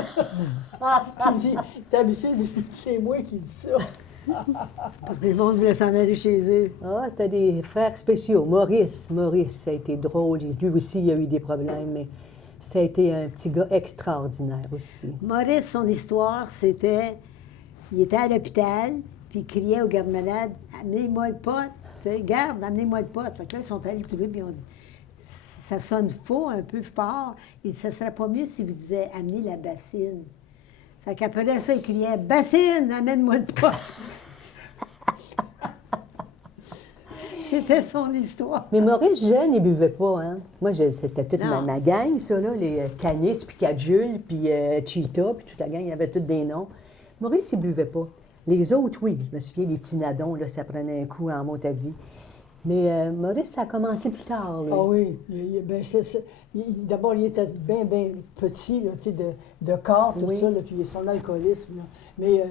il dit, d'habitude, c'est moi qui dis ça. Parce que le monde voulait s'en aller chez eux. Ah, c'était des frères spéciaux. Maurice, ça a été drôle. Lui aussi, il a eu des problèmes, mais ça a été un petit gars extraordinaire aussi. Maurice, son histoire, c'était, il était à l'hôpital, puis il criait au garde-malade, « Amenez-moi le pote, tu sais, garde, amenez-moi le pote. » Fait que là, ils sont allés le trouver, puis ils ont dit, « Ça sonne faux, un peu fort. Il dit, ça serait pas mieux si vous disiez, amenez la bassine. » Fait qu'après ça, il criait, « Bassine, amène-moi le pote. » C'était son histoire. Mais Maurice, jeune, il buvait pas, hein? Moi, c'était toute Non. ma gang, ça, là, les Canis, puis Cadjul, puis Cheetah, puis toute la gang, il y avait tous des noms. Maurice, il buvait pas. Les autres, oui, je me souviens, les tinadons, là, ça prenait un coup en Montadie. Mais Maurice, ça a commencé plus tard, là. Ah oui, d'abord, il était bien, bien petit, là, tu sais, de corps, tout Oui. ça, là, puis son alcoolisme. Là. Mais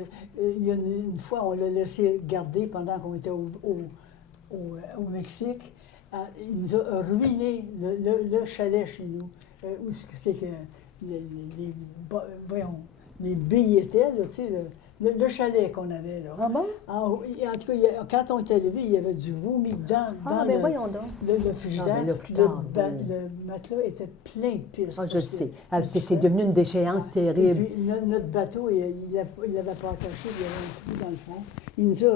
il y a une fois, on l'a laissé garder pendant qu'on était au Mexique. Il nous a ruiné le chalet chez nous. Où c'est que les billes étaient, là, tu sais, le chalet qu'on avait, là. Ah bon? Ah, oui, en tout cas, quand on était levé, il y avait du vomi dans Ah, ben voyons donc. le frigidaire. Ah, ben là, plus tard, oui. Le matelas était plein de pisse. Ah, je le parce sais. que- Ah, c'est devenu une déchéance Et terrible. puis, notre bateau, il l'avait pas attaché, il y avait un trou dans le fond. Il nous a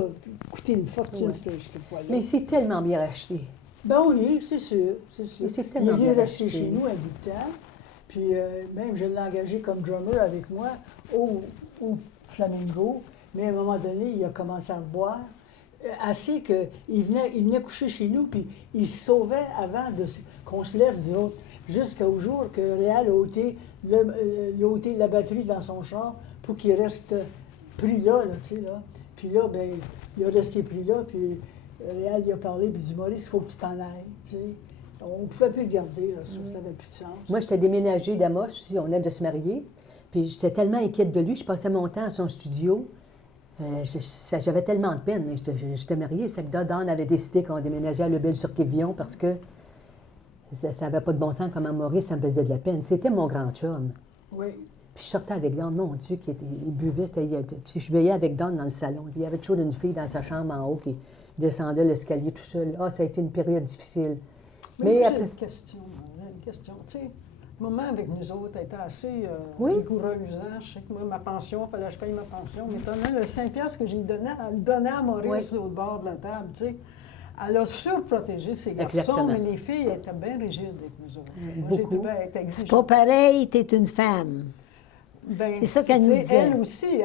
coûté une fortune, Ouais. cette fois-là. Mais c'est tellement bien acheté. Ben oui, c'est sûr, c'est sûr. Mais c'est Il tellement est venu bien rester acheté. chez nous un bout de temps. Puis même, je l'ai engagé comme drummer avec moi au Flamingo. Mais à un moment donné, il a commencé à boire. Assez qu'il venait coucher chez nous, puis il se sauvait avant qu'on se lève du autre. Jusqu'au jour que Réal a ôté, il a ôté la batterie dans son char pour qu'il reste pris là, tu sais, là. Puis là, ben, il a resté pris là, puis Réal il a parlé, puis il dit « Maurice, il faut que tu t'en ailles, tu sais. » On ne pouvait plus le garder, là, ça n'avait plus de sens. Moi, j'étais déménagée d'Amos, aussi, on venait de se marier. Puis j'étais tellement inquiète de lui, je passais mon temps à son studio. J'avais tellement de peine, mais j'étais mariée. Fait que Don avait décidé qu'on déménageait à Lebel-sur-Quévillon parce que ça n'avait pas de bon sens comment Maurice, ça me faisait de la peine. C'était mon grand chum. Oui. Puis je sortais avec Don, mon Dieu, il buvait. Je veillais avec Don dans le salon. Il y avait toujours une fille dans sa chambre en haut qui descendait l'escalier tout seul. Ah, ça a été une période difficile. Mais moi, j'ai une question. Tu sais, le moment avec nous autres a été assez rigoureux. Je sais que moi, ma pension, il fallait que je paye ma pension. Mais étonnant, le 5 piastres que j'ai donné, elle le donnait à Maurice au bord de la table, tu sais. Elle a surprotégé ses garçons, Exactement. mais les filles étaient bien rigides avec nous autres. Moi, j'ai trouvé être C'est exigeante. pas pareil, t'es une femme. Ben, C'est ça qu'elle nous disait. Elle aussi,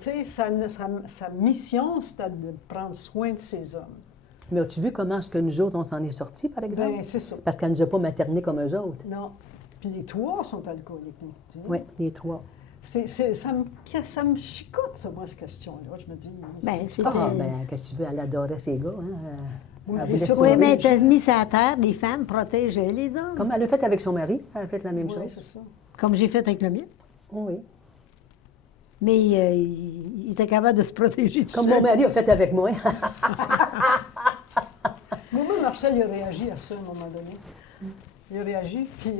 tu sais, sa mission, c'était de prendre soin de ses hommes. Mais as-tu vu comment est-ce que nous autres, on s'en est sortis, par exemple? Ben, c'est ça. Parce qu'elle ne nous a pas maternés comme eux autres. Non. Puis les trois sont alcooliques. Tu sais. Oui, les trois. Ça me chicote, ça, moi, cette question-là. Je me dis... Ben, c'est Ah, pas- ben, qu'est-ce que tu veux? Elle adorait ses gars. Hein? Oui, Elle mais voulait surtout- Oui, sauver. mais t'as mis ça à terre, les femmes protégeaient les hommes. Comme elle a fait avec son mari, elle a fait la même Oui, chose. c'est ça. Comme j'ai fait avec le mien. Oui. Mais il était capable de se protéger tout Comme seul. mon mari a fait avec moi. Moi, Marcel, il a réagi à ça à un moment donné. Il a réagi, puis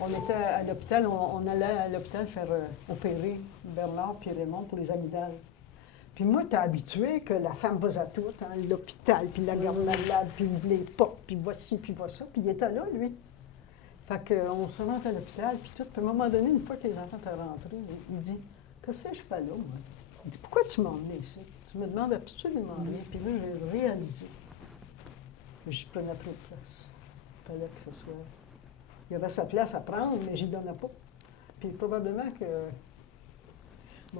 on était à l'hôpital, on allait à l'hôpital faire opérer Bernard puis Raymond pour les amygdales. Puis moi, t'es habitué que la femme va à tout, hein, l'hôpital, puis la garde malade, puis les portes, puis voici, puis voici ça. Puis il était là, lui. Fait qu'on se rentre à l'hôpital, puis tout. Puis à un moment donné, une fois que les enfants étaient rentrés, il dit « Qu'est-ce que je fais là, moi? » Il dit « Pourquoi tu m'as emmené ici? Tu me demandes absolument rien. » Puis là, j'ai réalisé que je prenais trop de place. Il fallait que ce soit... Il y avait sa place à prendre, mais j'y donnais pas. Puis probablement que...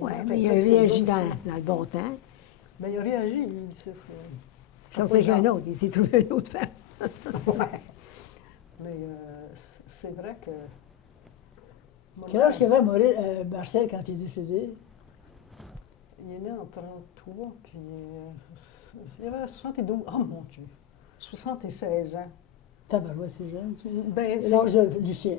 Oui, mais il a réagi dans le bon temps. Bien, il a réagi. Ça, c'est qu'un autre. Il s'est trouvé une autre femme. Ouais. Mais c'est vrai que... Quel âge qu'il avait Marcel quand il est décédé? Il est né en 33, puis il avait 72... Oh mon Dieu! 76 ans. Tabarouette, c'est jeune. Ben, L'âge de Lucien.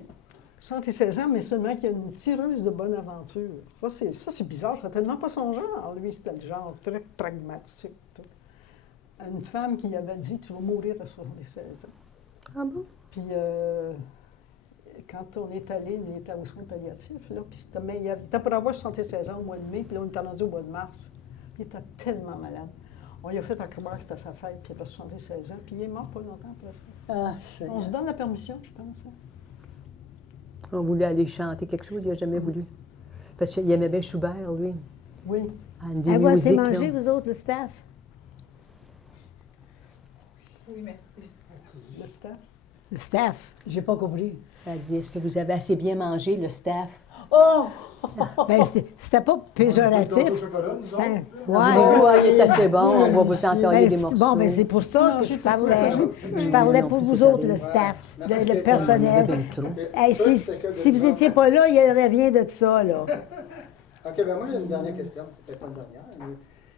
76 ans, mais seulement qu'il y a une tireuse de bonne aventure. Ça, c'est bizarre. C'est tellement pas son genre. Lui, c'était le genre très pragmatique. Tout. Une femme qui avait dit « Tu vas mourir à 76 ans. » Ah bon? Puis, quand on est allé, il était aux soins palliatifs, là, puis il était pour avoir 76 ans au mois de mai, puis là, on est rendu au mois de mars. Puis il était tellement malade. On lui a fait croire que c'était sa fête, puis il avait 76 ans, puis il est mort pas longtemps après ça. Ah, c'est... On se donne la permission, je pense. Hein? On voulait aller chanter quelque chose, il n'a jamais voulu. Parce qu'il aimait bien Schubert, lui. Oui. Des Elle va assez musiques, manger, là. vous autres, le staff? Oui, merci. Le staff. Le staff. J'ai pas compris. Elle dit, est-ce que vous avez assez bien mangé, le staff? Oh! Ben, c'était pas péjoratif. C'était... Ouais, il est assez bon, on va vous envoyer des morceaux. Bon, ben c'est pour ça que je parlais pour vous autres, le staff, le personnel. Hey, si vous n'étiez pas là, il n'y aurait rien de ça, là. OK, bien moi, j'ai une dernière question. Peut-être pas une dernière. Mais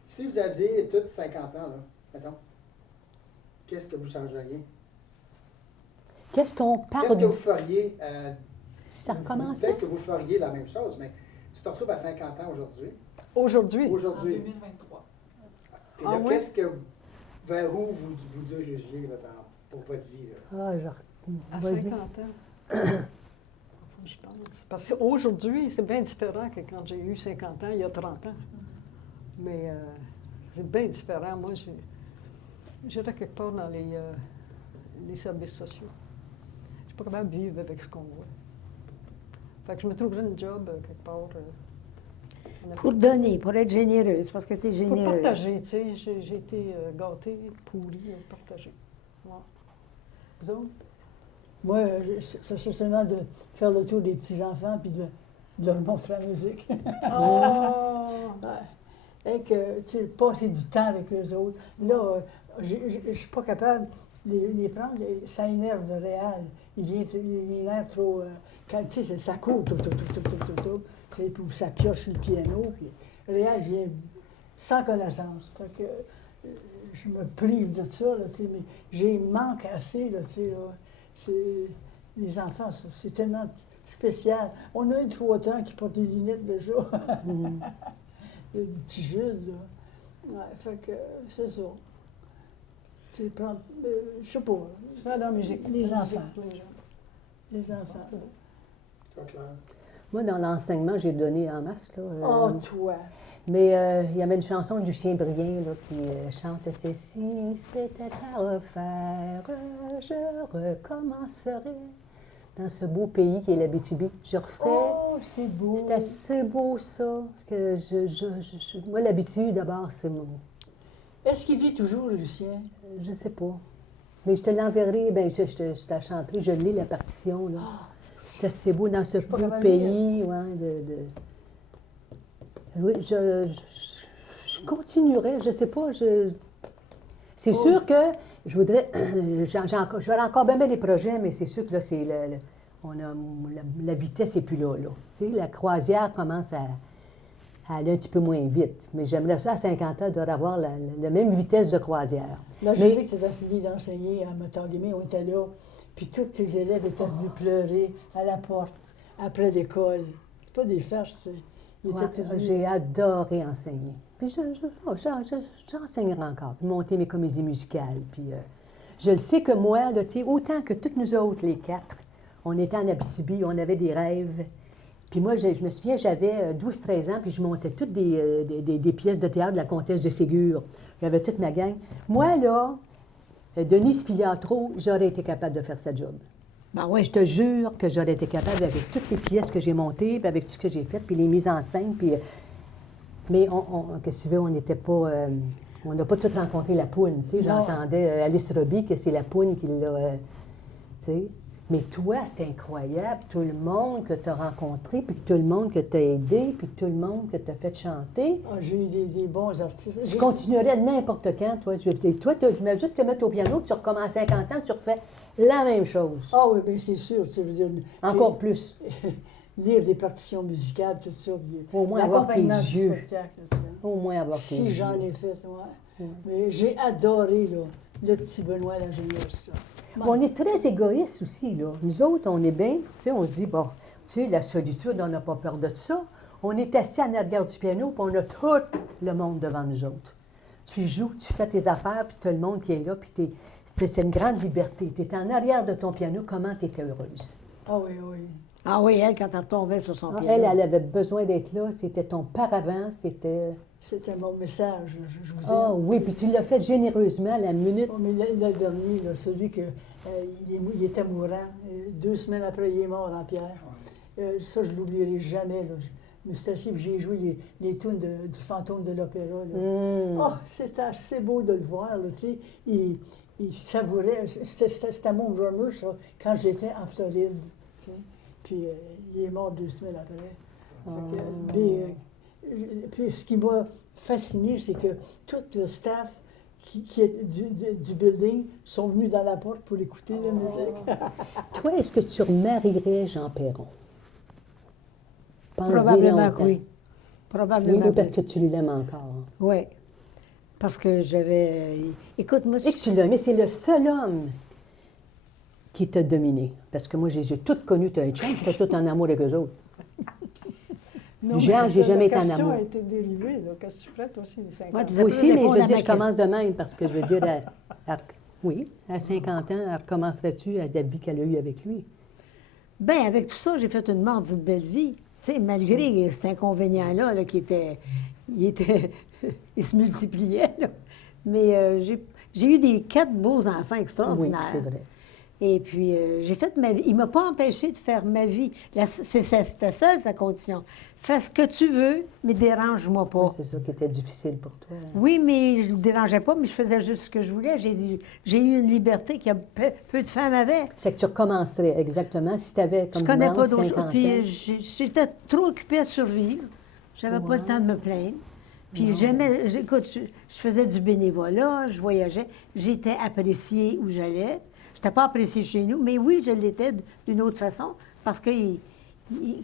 si vous aviez toutes 50 ans, là, mettons, qu'est-ce que vous changeriez? Qu'est-ce qu'on parle? Qu'est-ce que vous feriez? Ça recommence? Peut-être que vous feriez la même chose, mais tu te retrouves à 50 ans aujourd'hui. Aujourd'hui? En Aujourd'hui. 2023. Puis là, Ah oui? qu'est-ce que vers où vous dirigiez là, pour votre vie? Là? Ah, genre, À vas-y. 50 ans. Je pense. Parce qu'aujourd'hui, c'est bien différent que quand j'ai eu 50 ans, il y a 30 ans. Mais c'est bien différent. Moi, j'irais quelque part dans les services sociaux. Je ne suis pas capable de vivre avec ce qu'on voit. Fait que je me trouverais une job quelque part. Pour donner, pour être généreuse, parce que tu es Pour généreuse. partager, tu sais. J'ai été gâtée, pourrie, partager. Ouais. Vous autres? Moi, ça serait seulement de faire le tour des petits-enfants puis de leur montrer la musique. Oh! Ouais. Et que, tu sais, passer du temps avec eux autres. Là, je ne suis pas capable de les prendre. Ça énerve le réel. Il énerve trop. Tu sais, ça court, tout. Tu sais, puis ça pioche sur le piano. Puis le réel vient sans connaissance. Fait que je me prive de ça, là, tu sais, mais j'ai manque assez, là, tu sais, là. Les enfants, c'est tellement spécial. On a une 3 ans qui porte des lunettes déjà. Le petit Jules, là. Ouais, fait que c'est ça. Tu sais, je sais pas. Ça, dans la musique. Les La enfants. musique, les gens. Les enfants. Toi, Claire? Moi, dans l'enseignement, j'ai donné en masse, là. Oh, toi! Mais il y avait une chanson de Lucien Brien là, qui chante « Si c'était à refaire, je recommencerai dans ce beau pays qui est l'Abitibi. Je referais. Oh, c'est beau! C'est assez beau, ça. Que moi, l'Abitibi, d'abord, c'est mon... Est-ce qu'il vit toujours, Lucien? Je sais pas. Mais je te l'enverrai, bien, je te la chanterai. Je lis la partition, là. C'est assez beau dans ce beau pays, ouais, Oui, je continuerai, je ne sais pas. C'est sûr que je voudrais. Je vais encore bien des projets, mais c'est sûr que là, c'est la vitesse n'est plus là. Tu sais, la croisière commence à aller un petit peu moins vite. Mais j'aimerais ça, à 50 ans, d'avoir la même vitesse de croisière. Là, j'ai vu que tu avais fini d'enseigner à Matangémé, on était là, puis tous tes élèves étaient venus pleurer à la porte après l'école. C'est pas des farces, c'est. J'ai adoré enseigner. Puis j'enseignerai encore, puis monter mes comédies musicales. Puis je le sais que moi, là, autant que toutes nous autres, les 4, on était en Abitibi, on avait des rêves. Puis moi, je me souviens, j'avais 12-13 ans, puis je montais toutes des pièces de théâtre de la comtesse de Ségur. J'avais toute ma gang. Moi, là, Denise Filiatro, j'aurais été capable de faire sa job. Ben oui. Je te jure que j'aurais été capable avec toutes les pièces que j'ai montées, puis avec tout ce que j'ai fait, puis les mises en scène. Puis, mais qu'est-ce que tu veux, on n'était pas... on n'a pas tout rencontré la poune, tu sais. J'entendais Alice Robbie que c'est la poune qui l'a... tu sais. Mais toi, c'est incroyable, tout le monde que tu as rencontré, puis tout le monde que tu as aidé, puis tout le monde que tu as fait chanter. Ah, j'ai eu des bons artistes. Tu continuerais n'importe quand, toi. Toi, je mets juste te mettre au piano, tu recommences à 50 ans, tu refais la même chose. Ah oui, bien c'est sûr, tu veux dire... Encore plus. Lire des partitions musicales, tout ça. Au moins avoir tes yeux. Au moins avoir tes yeux. Si j'en ai fait, oui. Mais j'ai adoré, là, le petit Benoît Lagéneuse, là. On est très égoïste aussi, là. Nous autres, on est bien, tu sais, on se dit, bon, tu sais, la solitude, on n'a pas peur de ça. On est assis en arrière du piano, puis on a tout le monde devant nous autres. Tu joues, tu fais tes affaires, puis tu as le monde qui est là, puis c'est une grande liberté. Tu es en arrière de ton piano, comment tu étais heureuse? Ah oui, oui. Ah oui, elle, quand elle retombait sur son piano. Elle avait besoin d'être là, c'était ton paravent, c'était... C'était mon message, je vous aime. Ah oui, puis tu l'as fait généreusement à la minute. Oh, mais le dernier, là, celui que il était mourant, 2 semaines après, il est mort en pierre. Ça, je ne l'oublierai jamais. Là. Je me suis assis, j'ai joué les tunes du fantôme de l'opéra. Oh, c'était assez beau de le voir, là, tu sais. Il savourait, c'était mon drummer, ça, quand j'étais en Floride. Tu sais. Puis il est mort 2 semaines après. Puis ce qui m'a fasciné, c'est que tout le staff qui est du building sont venus dans la porte pour écouter la musique. Toi, est-ce que tu remarierais Jean Perron? Probablement que oui. Probablement oui, parce que tu l'aimes encore. Oui. Parce que j'avais... Écoute, moi... Et que tu l'aimes, mais c'est le seul homme qui t'a dominé. Parce que moi, j'ai toutes connu, tu as été j'étais tout en amour avec eux autres. Jean, j'ai jamais été en amour. La question a été dérivée, là. Qu'est-ce que tu ferais, toi aussi, les 50 ans? Moi aussi, mais je veux dire, je commence de même, parce que je veux dire, oui, à 50 ans, elle recommencerait-tu à la vie qu'elle a eue avec lui? Bien, avec tout ça, j'ai fait une mordite belle vie. Tu sais, malgré cet inconvénient-là, là, il se multipliait, là. Mais j'ai eu des 4 beaux enfants extraordinaires. Oui, c'est vrai. Et puis, j'ai fait ma vie. Il ne m'a pas empêché de faire ma vie. C'était ça, sa condition. Fais ce que tu veux, mais dérange-moi pas. Oui, c'est ça qui était difficile pour toi. Oui, mais je ne me dérangeais pas, mais je faisais juste ce que je voulais. J'ai eu une liberté que peu de femmes avaient. C'est que tu recommencerais exactement si tu avais comme Je connais pas d'autres d'autres. Puis j'étais trop occupée à survivre. J'avais pas le temps de me plaindre. Puis écoute, je faisais du bénévolat, je voyageais. J'étais appréciée où j'allais. Je n'étais pas appréciée chez nous, mais oui, je l'étais d'une autre façon, parce que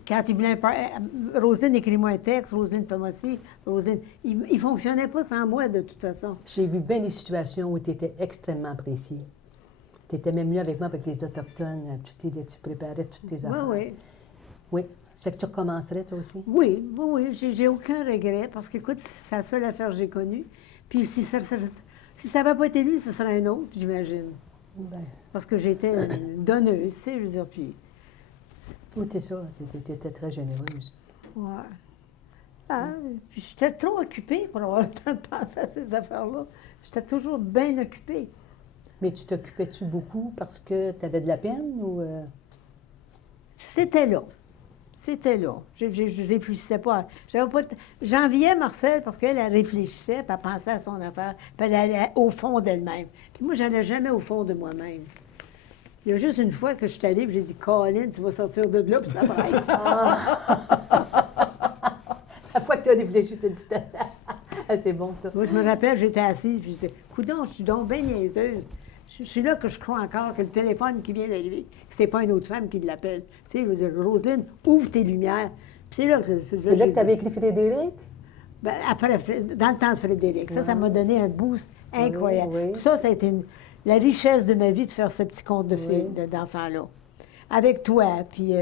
quand il voulait... Roselyne, écris-moi un texte, Roselyne, fais-moi ci, Roselyne... Il ne fonctionnait pas sans moi, de toute façon. J'ai vu bien des situations où tu étais extrêmement appréciée. Tu étais même mieux avec moi, avec les Autochtones. Tu préparais toutes tes affaires. Oui. Oui. Ça fait que tu recommencerais, toi aussi? Oui. J'ai aucun regret, parce qu'écoute, c'est la seule affaire que j'ai connue. Puis si ça n'avait pas été lui, ce serait un autre, j'imagine. Ben. Parce que j'étais une donneuse, tu sais, je veux dire, puis... Oui, t'es ça. Tu étais très généreuse. Oui. Puis j'étais trop occupée pour avoir le temps de penser à ces affaires-là. J'étais toujours bien occupée. Mais tu t'occupais-tu beaucoup parce que tu avais de la peine ou... C'était là. C'était là. Je réfléchissais pas. J'enviais Marcel parce qu'elle réfléchissait, puis elle pensait à son affaire, puis elle allait au fond d'elle-même. Puis moi, je n'allais jamais au fond de moi-même. Il y a juste une fois que je suis allée, puis j'ai dit, Colin, tu vas sortir de là, puis ça va être. La fois que tu as réfléchi, tu as dit, c'est bon, ça. Moi, je me rappelle, j'étais assise, puis je disais, coudonc, je suis donc bien niaiseuse. Je suis là que je crois encore que le téléphone qui vient d'arriver, que c'est pas une autre femme qui l'appelle. Tu sais, je veux dire, Roselyne, ouvre tes lumières. Puis c'est là que... C'est là que tu avais écrit Frédéric? Ben, après, dans le temps de Frédéric. Ça m'a donné un boost incroyable. Oui. Ça a été la richesse de ma vie de faire ce petit conte de filles, d'enfants-là. Avec toi, puis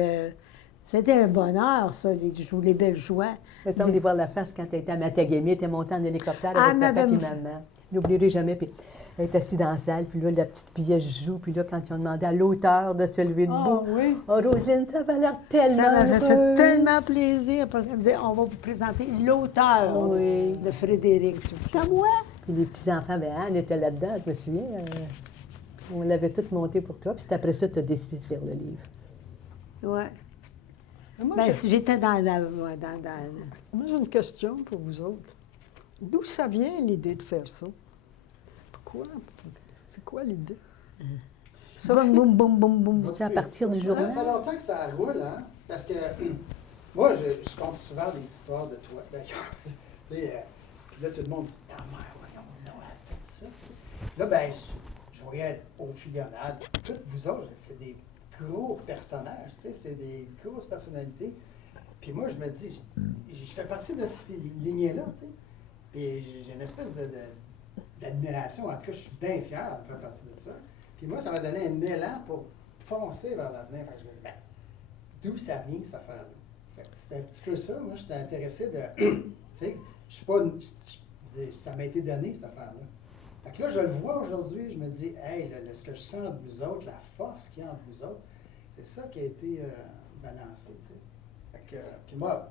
c'était un bonheur, ça, les belles joies. Le temps de voir la face quand tu étais à Matagami, tu es monté en hélicoptère avec papa et maman. Je n'oublierai jamais, puis elle est assise dans la salle, puis là, la petite pièce joue, puis là, quand ils ont demandé à l'auteur de se lever debout, oui. « Oh, Roselyne, ça va l'air tellement Ça m'a fait heureuse. tellement plaisir. Parce qu'elle me disait, on va vous présenter l'auteur de Frédéric. C'est à moi. Puis les petits-enfants, bien, Anne était là-dedans, je me souviens. On l'avait tout monté pour toi, puis c'est après ça que tu as décidé de faire le livre. Oui. Moi, Ben, j'étais dans Moi, j'ai une question pour vous autres. D'où ça vient l'idée de faire ça? Pourquoi? C'est quoi l'idée? Boum, boum, boum, boum, boum. C'est à partir du journal. Ça fait longtemps que ça roule, hein? Parce que moi, je compte souvent des histoires de toi. D'ailleurs, tu sais, puis là, tout le monde dit, ta mère, voyons, non, elle a fait ça. Puis là, ben, je voyais au Filionnade, toutes vous autres, c'est des gros personnages, tu sais, c'est des grosses personnalités. Puis moi, je me dis, je fais partie de cette lignée-là, tu sais. Puis j'ai une espèce d'admiration. En tout cas, je suis bien fier de faire partie de ça. Puis moi, ça m'a donné un élan pour foncer vers l'avenir. Fait que je me dis, ben, d'où ça vient, cette affaire-là? Fait que c'était un petit peu ça. Moi, j'étais intéressé de... tu sais, je suis pas... ça m'a été donné, cette affaire-là. Fait que là, je le vois aujourd'hui, je me dis, hey, ce que je sens de vous autres, la force qu'il y a entre vous autres, c'est ça qui a été balancé, tu sais. Fait que, puis moi,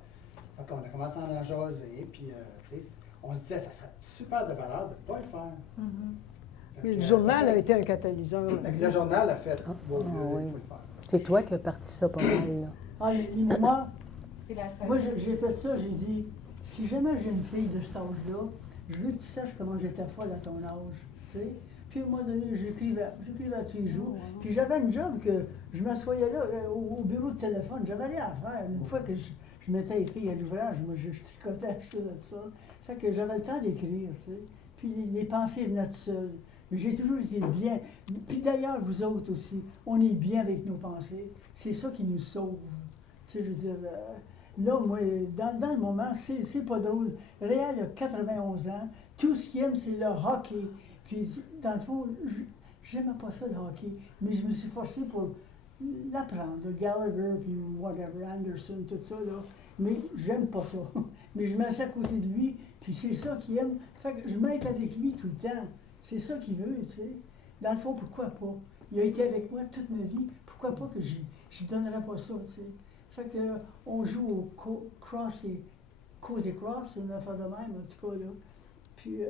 on a commencé à en jaser, puis, tu sais, on se disait, ça serait super de valeur de ne pas le faire. Mais le journal a été un catalyseur. Le journal a fait, il faut le faire. C'est toi qui as parti ça pas mal, là. Ah, les mémoires. C'est la Moi, j'ai fait ça, j'ai dit, si jamais j'ai une fille de cet âge-là, je veux que tu saches comment j'étais folle à ton âge, tu sais. Puis, à un moment donné, j'écrivais à tous les jours. Puis, j'avais une job que je m'assoyais là, au bureau de téléphone. J'avais rien à faire. Une fois que je mettais les filles à l'ouvrage, moi, je tricotais tout ça. Fait que j'avais le temps d'écrire, tu sais. Puis, les pensées venaient tout seules. Mais j'ai toujours été bien. Puis, d'ailleurs, vous autres aussi, on est bien avec nos pensées. C'est ça qui nous sauve. Tu sais, je veux dire... là, moi, dans le moment, c'est pas drôle. Réal a 91 ans. Tout ce qu'il aime, c'est le hockey. Puis, dans le fond, j'aimais pas ça, le hockey. Mais je me suis forcé pour l'apprendre. Le Gallagher, puis whatever, Anderson, tout ça, là. Mais j'aime pas ça. Mais je m'assieds à côté de lui, puis c'est ça qu'il aime. Fait que je m'aide avec lui tout le temps. C'est ça qu'il veut, tu sais. Dans le fond, pourquoi pas? Il a été avec moi toute ma vie. Pourquoi pas que je donnerais pas ça, tu sais? Fait que on joue au cross et cause et cross, une affaire de même, en tout cas, là. Puis,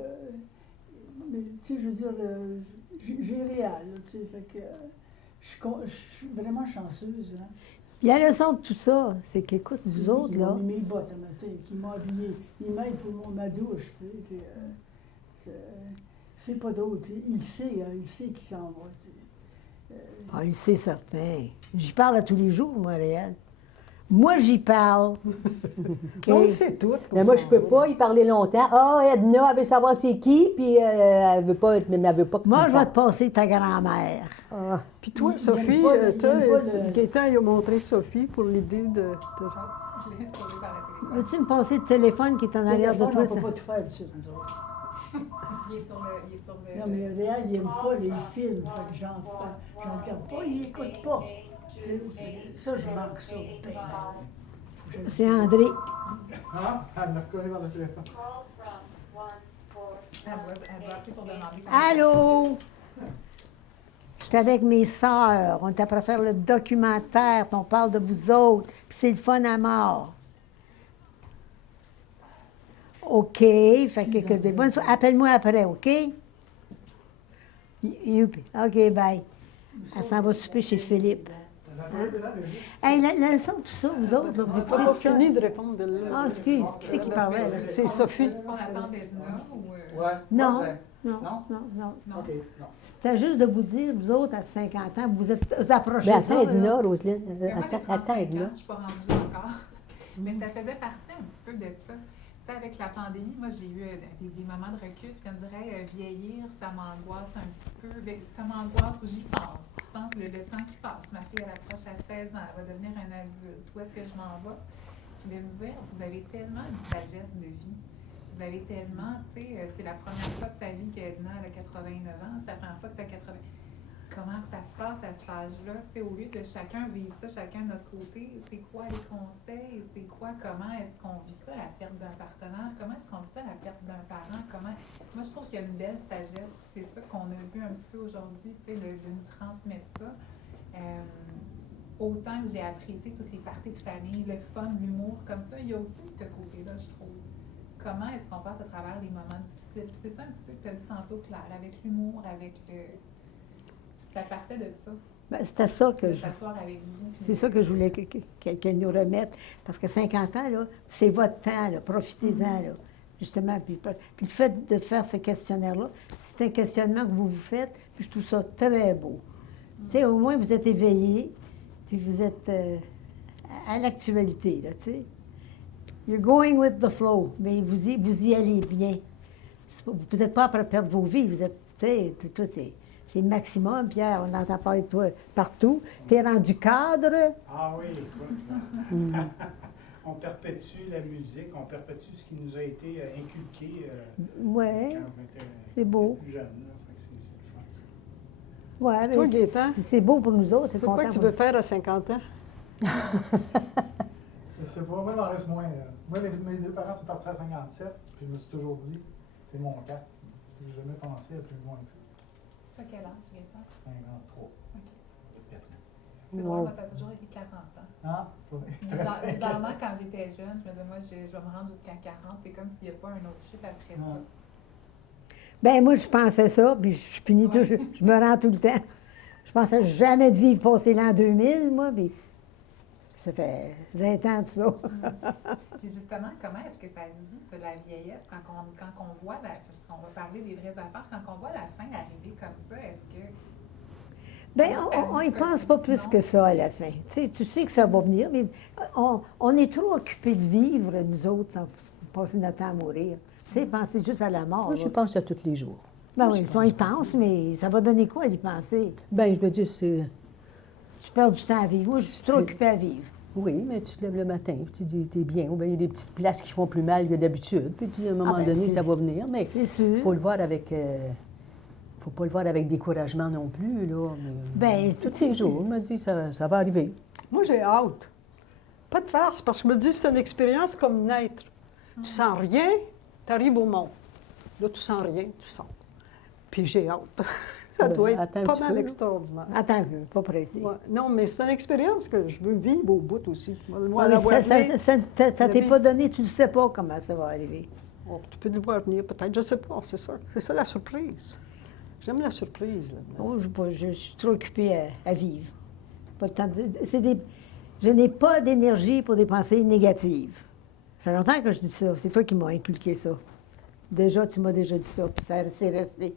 mais, tu sais, je veux dire, j'ai réel, tu sais, fait que... je suis vraiment chanceuse. Hein. La leçon de tout ça, c'est qu'écoute, vous autres, là. Il met les bottes un matin, qui m'a habillé, il m'aide pour ma douche, tu sais. Puis, c'est pas drôle, tu sais. Il sait qu'il s'en va, tu sais. Ah, il sait certain. J'y parle à tous les jours, moi, Réal. Moi, j'y parle. OK? On le sait tout. Mais moi, je peux pas y parler longtemps. Ah, Edna, elle veut savoir c'est qui, puis elle veut pas, mais elle veut pas que Moi, tu je vais te passer ta grand-mère. Ah. Puis toi, Il Sophie, aime pas le- il aime pas le- Gaétan, il a montré Sophie pour l'idée de... Je l'ai sauvé par la téléphone. Veux-tu me passer le téléphone qui est en arrière de Téléphone, toi? on ça? peut pas tout faire dessus, nous autres. Il est sur le... Non, mais Réal, il n'aime pas les films, fait que j'en regarde pas, il n'écoute pas. Tu sais, ça, je manque ça. Ben, C'est André. Ah, elle m'a reconnu par le téléphone. Elle doit appeler pour demander... Allô? J'étais avec mes sœurs. On était après faire le documentaire, puis on parle de vous autres, puis c'est le fun à mort. OK. Fait que des bonnes soirées. Appelle-moi après, OK? Youpi. OK, bye. Elle s'en va souper chez Philippe. Hey, la leçon, tout ça, vous autres, là, vous On n'a écoutez pas tout ça? fini de répondre. Ah, excuse. Qui c'est qui parlait, là? C'est Sophie. Est-ce qu'on attend d'Edna ou... Ouais. Non. Ouais, Non, Non? non, non. Non. OK, non. C'était juste de vous dire, vous autres, à 50 ans, vous approchez Ben, ça, attends, là. Edna, Roselyne. Mais moi, j'ai Attends, 35 Edna. ans, je ne suis pas rendue encore. Mais ça faisait partie un petit peu de ça. Tu sais, avec la pandémie, moi, j'ai eu des moments de recul. Puis on dirait, vieillir, ça m'angoisse un petit peu. Ça m'angoisse où j'y pense. Je pense le temps qui passe. Ma fille, elle approche à 16 ans. Elle va devenir un adulte. Où est-ce que je m'en vais? Puis de me dire, vous avez tellement une sagesse de vie. Vous avez tellement, tu sais, c'est la première fois de sa vie qu'Edna, elle a 89 ans. C'est la première fois que tu as 80. Comment que ça se passe à cet âge-là? Tu sais, au lieu de chacun vivre ça, chacun de notre côté, c'est quoi les conseils? C'est quoi, comment est-ce qu'on vit ça, la perte d'un partenaire? Comment est-ce qu'on vit ça, la perte d'un parent? Comment... Moi, je trouve qu'il y a une belle sagesse, puis c'est ça qu'on a vu un petit peu aujourd'hui, tu sais, de nous transmettre ça. Autant que j'ai apprécié toutes les parties de famille, le fun, l'humour, comme ça, il y a aussi ce côté-là, je trouve. Comment est-ce qu'on passe à travers les moments difficiles? Puis c'est ça un petit peu que tu as dit tantôt, Claire, avec l'humour, avec le... Ça partait de ça. Ben, c'était ça que De je... s'asseoir avec vous. C'est ça que je voulais qu'elle nous remette. Parce que 50 ans, là, c'est votre temps, là, profitez-en, là, justement. Puis le fait de faire ce questionnaire-là, c'est un questionnement que vous vous faites, puis je trouve ça très beau. Tu sais, au moins, vous êtes éveillé, puis vous êtes à l'actualité, là, tu sais. You're going with the flow, mais vous y allez bien. Vous n'êtes pas après perdre vos vies, vous êtes, tu sais, tout c'est maximum, Pierre, on entend parler de toi partout. Tu es rendu cadre. Ah oui, écoute. On perpétue la musique, on perpétue ce qui nous a été inculqué Oui, quand on était c'est beau. plus jeune. Là. Fait que c'est le fun, ça. Oui, Toi, mais Gaétan? c'est beau pour nous autres, c'est C'est quoi content. que tu veux faire à 50 ans? Je sais pas, moi, il m'en reste moins. Moi, mes deux parents sont partis à 57, puis je me suis toujours dit, c'est mon cas. Je n'ai jamais pensé à plus loin que ça. T'as quel âge, Gaëtan? 53. OK. Plus 4 ans. C'est drôle, moi, ça a toujours été 40 ans. Ah, ça Bizarrement, quand j'étais jeune, je me disais, moi, je vais me rendre jusqu'à 40. C'est comme s'il n'y a pas un autre chiffre après ça. Ben moi, je pensais ça, puis je finis tout, je me rends tout le temps. Je pensais jamais de vivre passer l'an 2000, moi, puis ça fait 20 ans de ça. Puis justement, comment est-ce que ça se vit, ça, la vieillesse, quand on voit, parce qu'on va parler des vraies affaires, quand on voit la fin arriver comme ça, est-ce que... Bien, on n'y pense pas plus que ça à la fin. Tu sais que ça va venir, mais on est trop occupés de vivre, nous autres, sans passer notre temps à mourir. Tu sais, penser juste à la mort. Moi, je pense à tous les jours. Ben oui, on y pense, mais ça va donner quoi d'y penser? Ben, je veux dire, c'est... Tu perds du temps à vivre. Moi, je suis trop occupée à vivre. Oui, mais tu te lèves le matin, puis tu dis, t'es bien. Ou bien il y a des petites places qui font plus mal que d'habitude, puis tu dis, à un moment ben, donné, c'est- ça va venir. Mais C'est sûr. il faut le voir avec... faut pas le voir avec découragement non plus, là. Mais, Ben, tous les jours, on me dit, ça va arriver. Moi, j'ai hâte. Pas de farce, parce que je me dis, c'est une expérience comme naître. Tu sens rien, tu arrives au monde. Là, tu sens rien, tu sens. Puis j'ai hâte. Ça Ben, doit être attends un pas petit mal peu. extraordinaire. Attends un peu, pas pressé. Ouais. Non, mais c'est une expérience que je veux vivre au bout aussi. Moi, Ouais, la mais voir ça venir, ça t'est vie. pas donné, tu ne sais pas comment ça va arriver. oh, tu peux le voir venir peut-être, je ne sais pas, c'est ça. C'est ça la surprise. J'aime la surprise, là. Oh, je suis trop occupée à vivre. Pas le temps je n'ai pas d'énergie pour des pensées négatives. Ça fait longtemps que je dis ça. C'est toi qui m'as inculqué ça. Déjà, tu m'as déjà dit ça, puis c'est resté.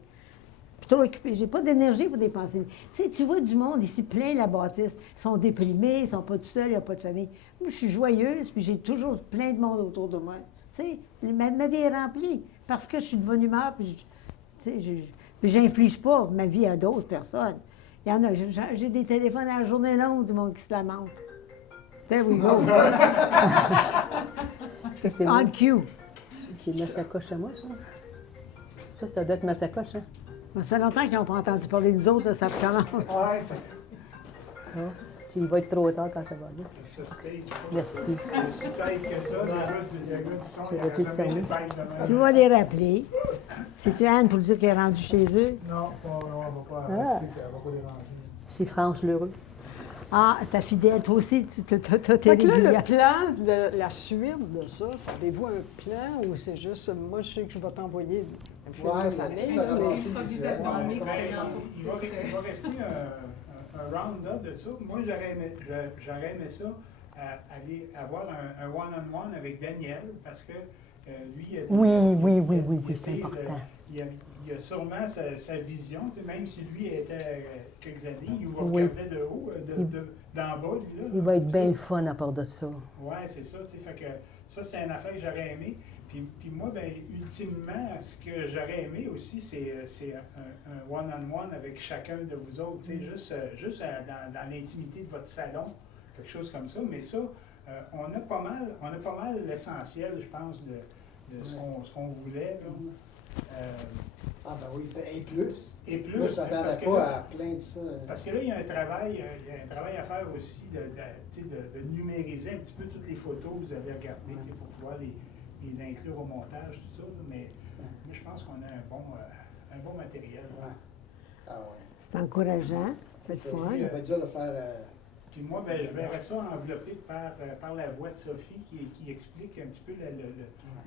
Je suis trop occupée. J'ai pas d'énergie pour des pensées. Tu sais, tu vois du monde ici plein la bâtisse. Ils sont déprimés, ils sont pas tout seuls, il n'y a pas de famille. Moi, je suis joyeuse, puis j'ai toujours plein de monde autour de moi. Tu sais, ma vie est remplie parce que je suis de bonne humeur, puis puis j'inflige pas ma vie à d'autres personnes. Il y en a, j'ai des téléphones à la journée longue du monde qui se lamente. There we go. Ça, c'est On moi. cue. C'est ma sacoche à moi, ça. Ça doit être ma sacoche, hein? Ça fait longtemps qu'ils n'ont pas entendu parler de nous autres, là, ça recommence. Ouais, Ah, tu vas être trop tard quand ça va là. C'est ça, stage. Merci. Aussi tête que ça, le gars du son, Tu il vas-tu le a jamais fermer? une tête de même. Tu vas les rappeler. C'est-tu Anne pour lui dire qu'elle est rendue chez eux? non, on va pas Ah. rester, elle va pas déranger. C'est France Lheureux. Ah, ta fidèle, toi aussi, t'as tes Fait que là, le réguliers. plan, la suite de ça, avez-vous un plan ou c'est juste, moi, je sais que je vais t'envoyer un film Ouais, de l'année, il là, va mais Improvisation mixte, Ben, c'est en il va rester un round-up de ça. Moi, j'aurais aimé ça, aller avoir un one-on-one avec Daniel, parce que lui, il a Oui, c'est il a- important. il a sûrement sa vision, tu sais, même si lui était quelques années, il vous Oui. regardait de haut, d'en bas, lui, là. Il va être bien fun à part de ça. Oui, c'est ça, tu sais, fait que ça, c'est une affaire que j'aurais aimé. Puis moi, ben, ultimement, ce que j'aurais aimé aussi, c'est un one-on-one avec chacun de vous autres, tu sais, juste dans l'intimité de votre salon, quelque chose comme ça. Mais ça, on a pas mal l'essentiel, je pense, de ce qu'on voulait, là. Ah ben oui, et plus. Et plus, Moi, je parce m'attendais que pas là- à plein de ça. Parce que là, il y a un travail à faire aussi tu sais, de numériser un petit peu toutes les photos que vous avez regardées, tu sais, pour pouvoir les inclure au montage, tout ça. là. Mais je pense qu'on a un bon matériel. là. Ouais. Ah ouais. C'est encourageant, c'est Ça le fun. va être dur de faire. Puis moi, ben, je verrais ça enveloppé par la voix de Sophie qui explique un petit peu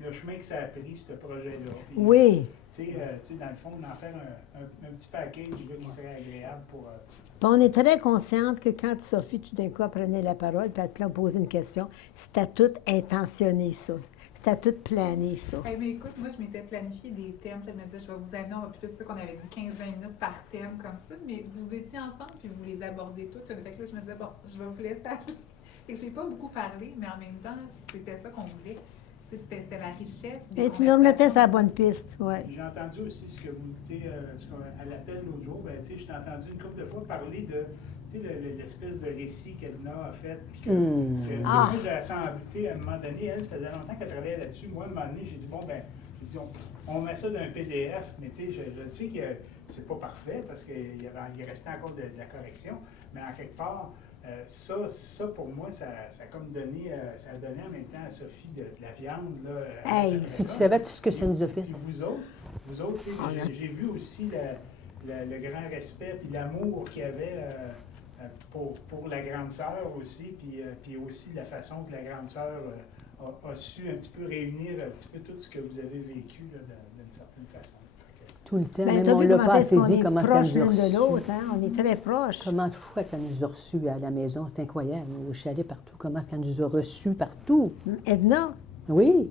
le chemin que ça a pris, ce projet-là. Puis, Oui. tu sais, dans le fond, d'en faire un petit package là, qui serait agréable pour... Puis on est très consciente que quand Sophie, tout d'un coup, elle prenait la parole, puis elle te posait une question, c'était tout intentionné, ça. C'était tout plané, ça. Eh bien, écoute, moi, je m'étais planifié des thèmes. Je me disais, je vais vous amener, on va plutôt dire qu'on avait dit 15-20 minutes par thème comme ça, mais vous étiez ensemble puis vous les abordiez toutes. Fait que là, je me disais, bon, je vais vous laisser aller. Fait que j'ai pas beaucoup parlé, mais en même temps, c'était ça qu'on voulait. C'était la richesse. Des Et tu nous remettais conversations. sa bonne piste, oui. J'ai entendu aussi ce que vous, tu sais, à l'appel l'autre jour, ben, tu sais, j'ai entendu une couple de fois parler de, tu sais, l'espèce de récit qu'Edna a fait. Puis que, tu sais, Ah. moi, j'ai semblé, tu sais, à un moment donné, elle, ça faisait longtemps qu'elle travaillait là-dessus. Moi, à un moment donné, j'ai dit, bon, ben, j'ai dit, on met ça dans un PDF, mais tu sais, je sais que c'est pas parfait parce qu'il restait encore de la correction, mais en quelque part, ça, pour moi, ça a comme donné, ça a donné en même temps à Sophie de la viande, là. Hey, Si tu savais tout ce que ça nous a fait. Puis vous autres, tu sais, j'ai vu aussi le grand respect puis l'amour qu'il y avait pour la grande sœur aussi, puis aussi la façon que la grande sœur a su un petit peu réunir un petit peu tout ce que vous avez vécu là, d'une certaine façon. Tout le temps, Ben, même t'as on vu l'a comment pas est-ce assez qu'on dit est comment proches elle nous a l'une de reçus. l'autre, hein? On est très proches. Comment de fois qu'elle nous a reçus à la maison, c'est incroyable. Au chalet, partout, comment est-ce qu'elle nous a reçus partout. Edna, Oui,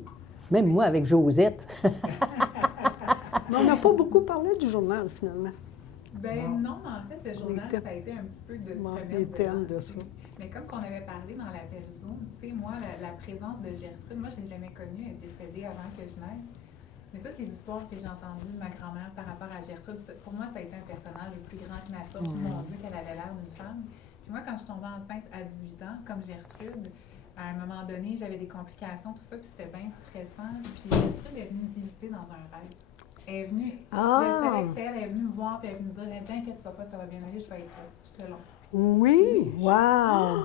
même moi avec Josette. on n'a pas beaucoup parlé du journal, finalement. Ben non, en fait, le journal, thèmes. ça a été un petit peu de se Ouais, remettre les thèmes dedans, de tu sais. ça. Mais comme qu'on avait parlé dans l'appel Zoom, tu sais, moi, la présence de Gertrude, moi, je ne l'ai jamais connue, elle est décédée avant que je naisse. Mais toutes les histoires que j'ai entendues de ma grand-mère par rapport à Gertrude, pour moi, ça a été un personnage le plus grand que nature. Mon Dieu, qu'elle avait l'air d'une femme. Puis moi, quand je suis tombée enceinte à 18 ans, comme Gertrude, à un moment donné, j'avais des complications, tout ça, puis c'était bien stressant. Puis Gertrude est venue me visiter dans un rêve. Elle est venue, Ah! je savais que c'était elle, elle est venue me voir, puis elle est venue me dire, t'inquiète-toi pas, ça va bien aller, je vais être là, tout le long. Oui, wow!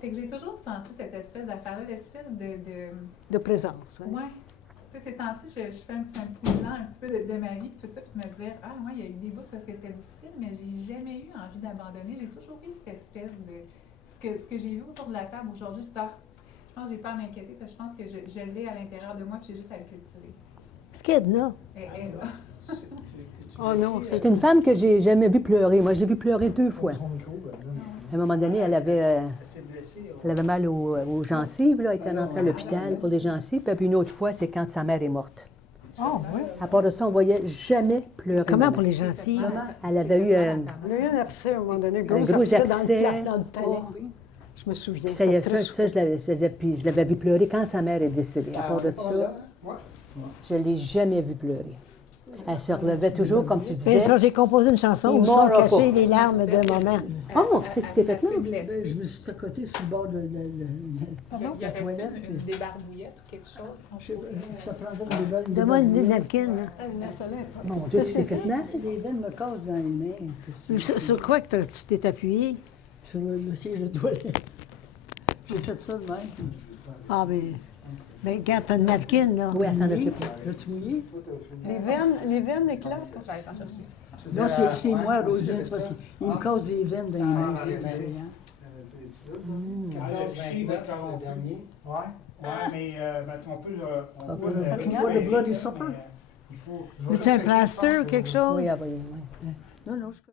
Fait que j'ai toujours senti cette espèce d'affaire-là, l'espèce de de présence. Hein. ouais. Tu sais, ces temps-ci, je fais un petit bilan un petit peu de ma vie, puis tout ça, puis de me dire, ah, moi, il y a eu des bouts parce que c'était difficile, mais j'ai jamais eu envie d'abandonner. J'ai toujours eu cette espèce de. Ce que j'ai vu autour de la table aujourd'hui, c'est, je pense que j'ai pas à m'inquiéter, parce que je pense que je l'ai à l'intérieur de moi, puis j'ai juste à le cultiver. Ce qu'Edna, Elle est là. Oh non, C'est une femme que j'ai jamais vue pleurer. Moi, je l'ai vue pleurer 2 fois. Son micro, ben, À un moment donné, elle avait mal aux gencives, là. Elle était rentrée à l'hôpital pour des gencives. Puis une autre fois, c'est quand sa mère est morte. oh, oui. À part de ça, on voyait jamais pleurer. Comment maman. pour les gencives? Elle avait eu Il y a eu un abcès à un moment donné, un gros abcès abcès. dans le plafond du palais. Je me souviens. Puis ça, je l'avais vu pleurer quand sa mère est décédée. À part de ça, je ne l'ai jamais vue pleurer. Elle se relevait toujours, comme tu Mais disais. c'est parce que j'ai composé une chanson où Il sont mourra cachées pas. les larmes d'un moment. Oh, c'est ce qui t'es fait là? assez blessé. Je me suis accoté sur le bord de Y la aurait-tu toilette. une débarbouillette ou quelque chose? Ça prendrait une nouvelle. Donne-moi une napkin, là. Mon Dieu, tu t'es fait mal? Les veines me cassent dans les mains. Sur quoi que tu t'es appuyé? Sur le siège de toilette. J'ai fait ça de même. puis- Ah, ben quand t'as une napkin, là. Oui, elle s'en occupe. L'as-tu mouillé? Les veines éclatent. J'allais t'en chercher. Non, c'est moi, Rosine, c'est parce qu'il me casse des veines dans les mains. c'est effrayant. 14-29, le dernier. Ouais, mais on peut. On peut Tu vois le Bloody Supper? il faut. Veux-tu un plaster ou quelque chose? Oui, envoyez-moi. Non, non, je